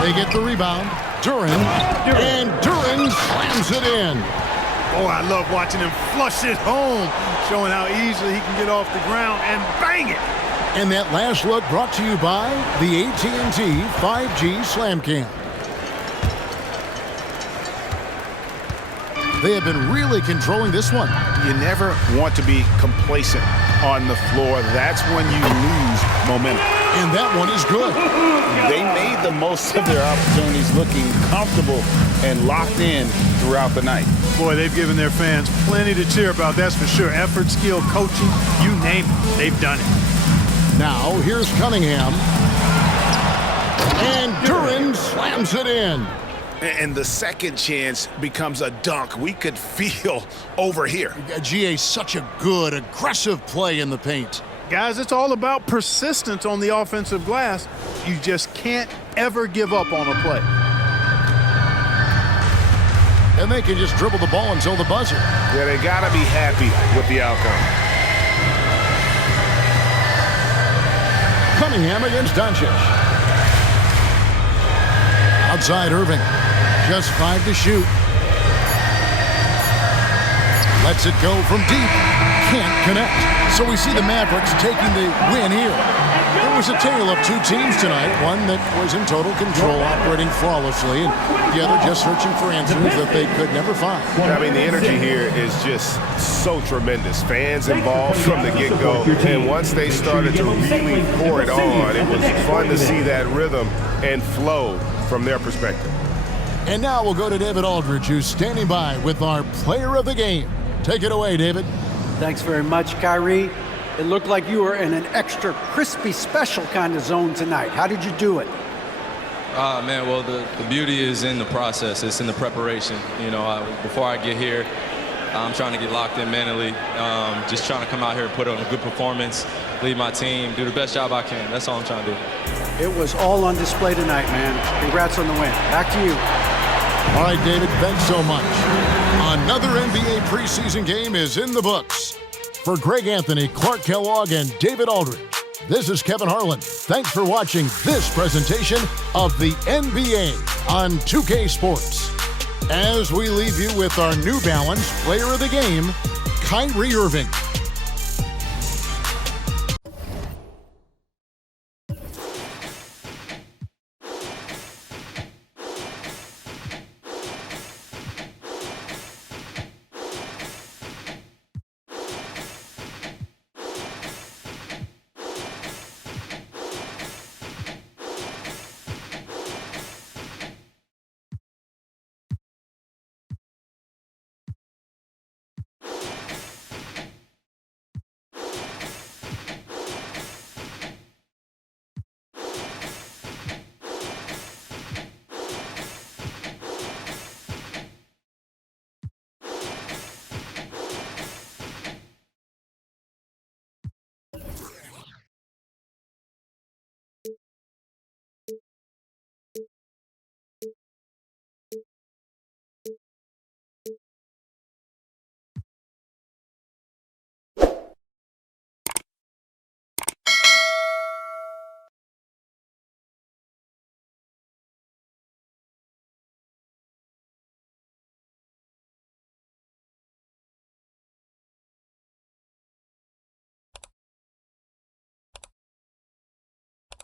They get the rebound. Duren, and Duren slams it in. Oh, I love watching him flush it home, showing how easily he can get off the ground and bang it. And that last look brought to you by the AT&T 5G Slam Cam. They have been really controlling this one. You never want to be complacent on the floor. That's when you lose momentum. And that one is good. They made the most of their opportunities, looking comfortable and locked in throughout the night. Boy, they've given their fans plenty to cheer about, that's for sure. Effort, skill, coaching, you name it, they've done it. Now, here's Cunningham. And Duren slams it in. And the second chance becomes a dunk. We could feel over here. GA, such a good, aggressive play in the paint. Guys, it's all about persistence on the offensive glass. You just can't ever give up on a play. And they can just dribble the ball until the buzzer. Yeah, they got to be happy with the outcome. Cunningham against Doncic. Outside Irving. Just 5 to shoot. Lets it go from deep. Can't connect. So we see the Mavericks taking the win here. It was a tale of two teams tonight. One that was in total control, operating flawlessly, and the other just searching for answers that they could never find. I mean, the energy here is just so tremendous. Fans involved from the get-go. And once they started to really pour it on, it was fun to see that rhythm and flow from their perspective. And now we'll go to David Aldridge, who's standing by with our player of the game. Take it away, David. Thanks very much, Kyrie. It looked like you were in an extra crispy special kind of zone tonight. How did you do it? Man, well, the beauty is in the process. It's in the preparation. You know, before I get here, I'm trying to get locked in mentally. Just trying to come out here and put on a good performance, lead my team, do the best job I can. That's all I'm trying to do. It was all on display tonight, man. Congrats on the win. Back to you. All right, David, thanks so much. Another NBA preseason game is in the books. For Greg Anthony, Clark Kellogg, and David Aldridge, this is Kevin Harlan. Thanks for watching this presentation of the NBA on 2K Sports. As we leave you with our New Balance player of the game, Kyrie Irving.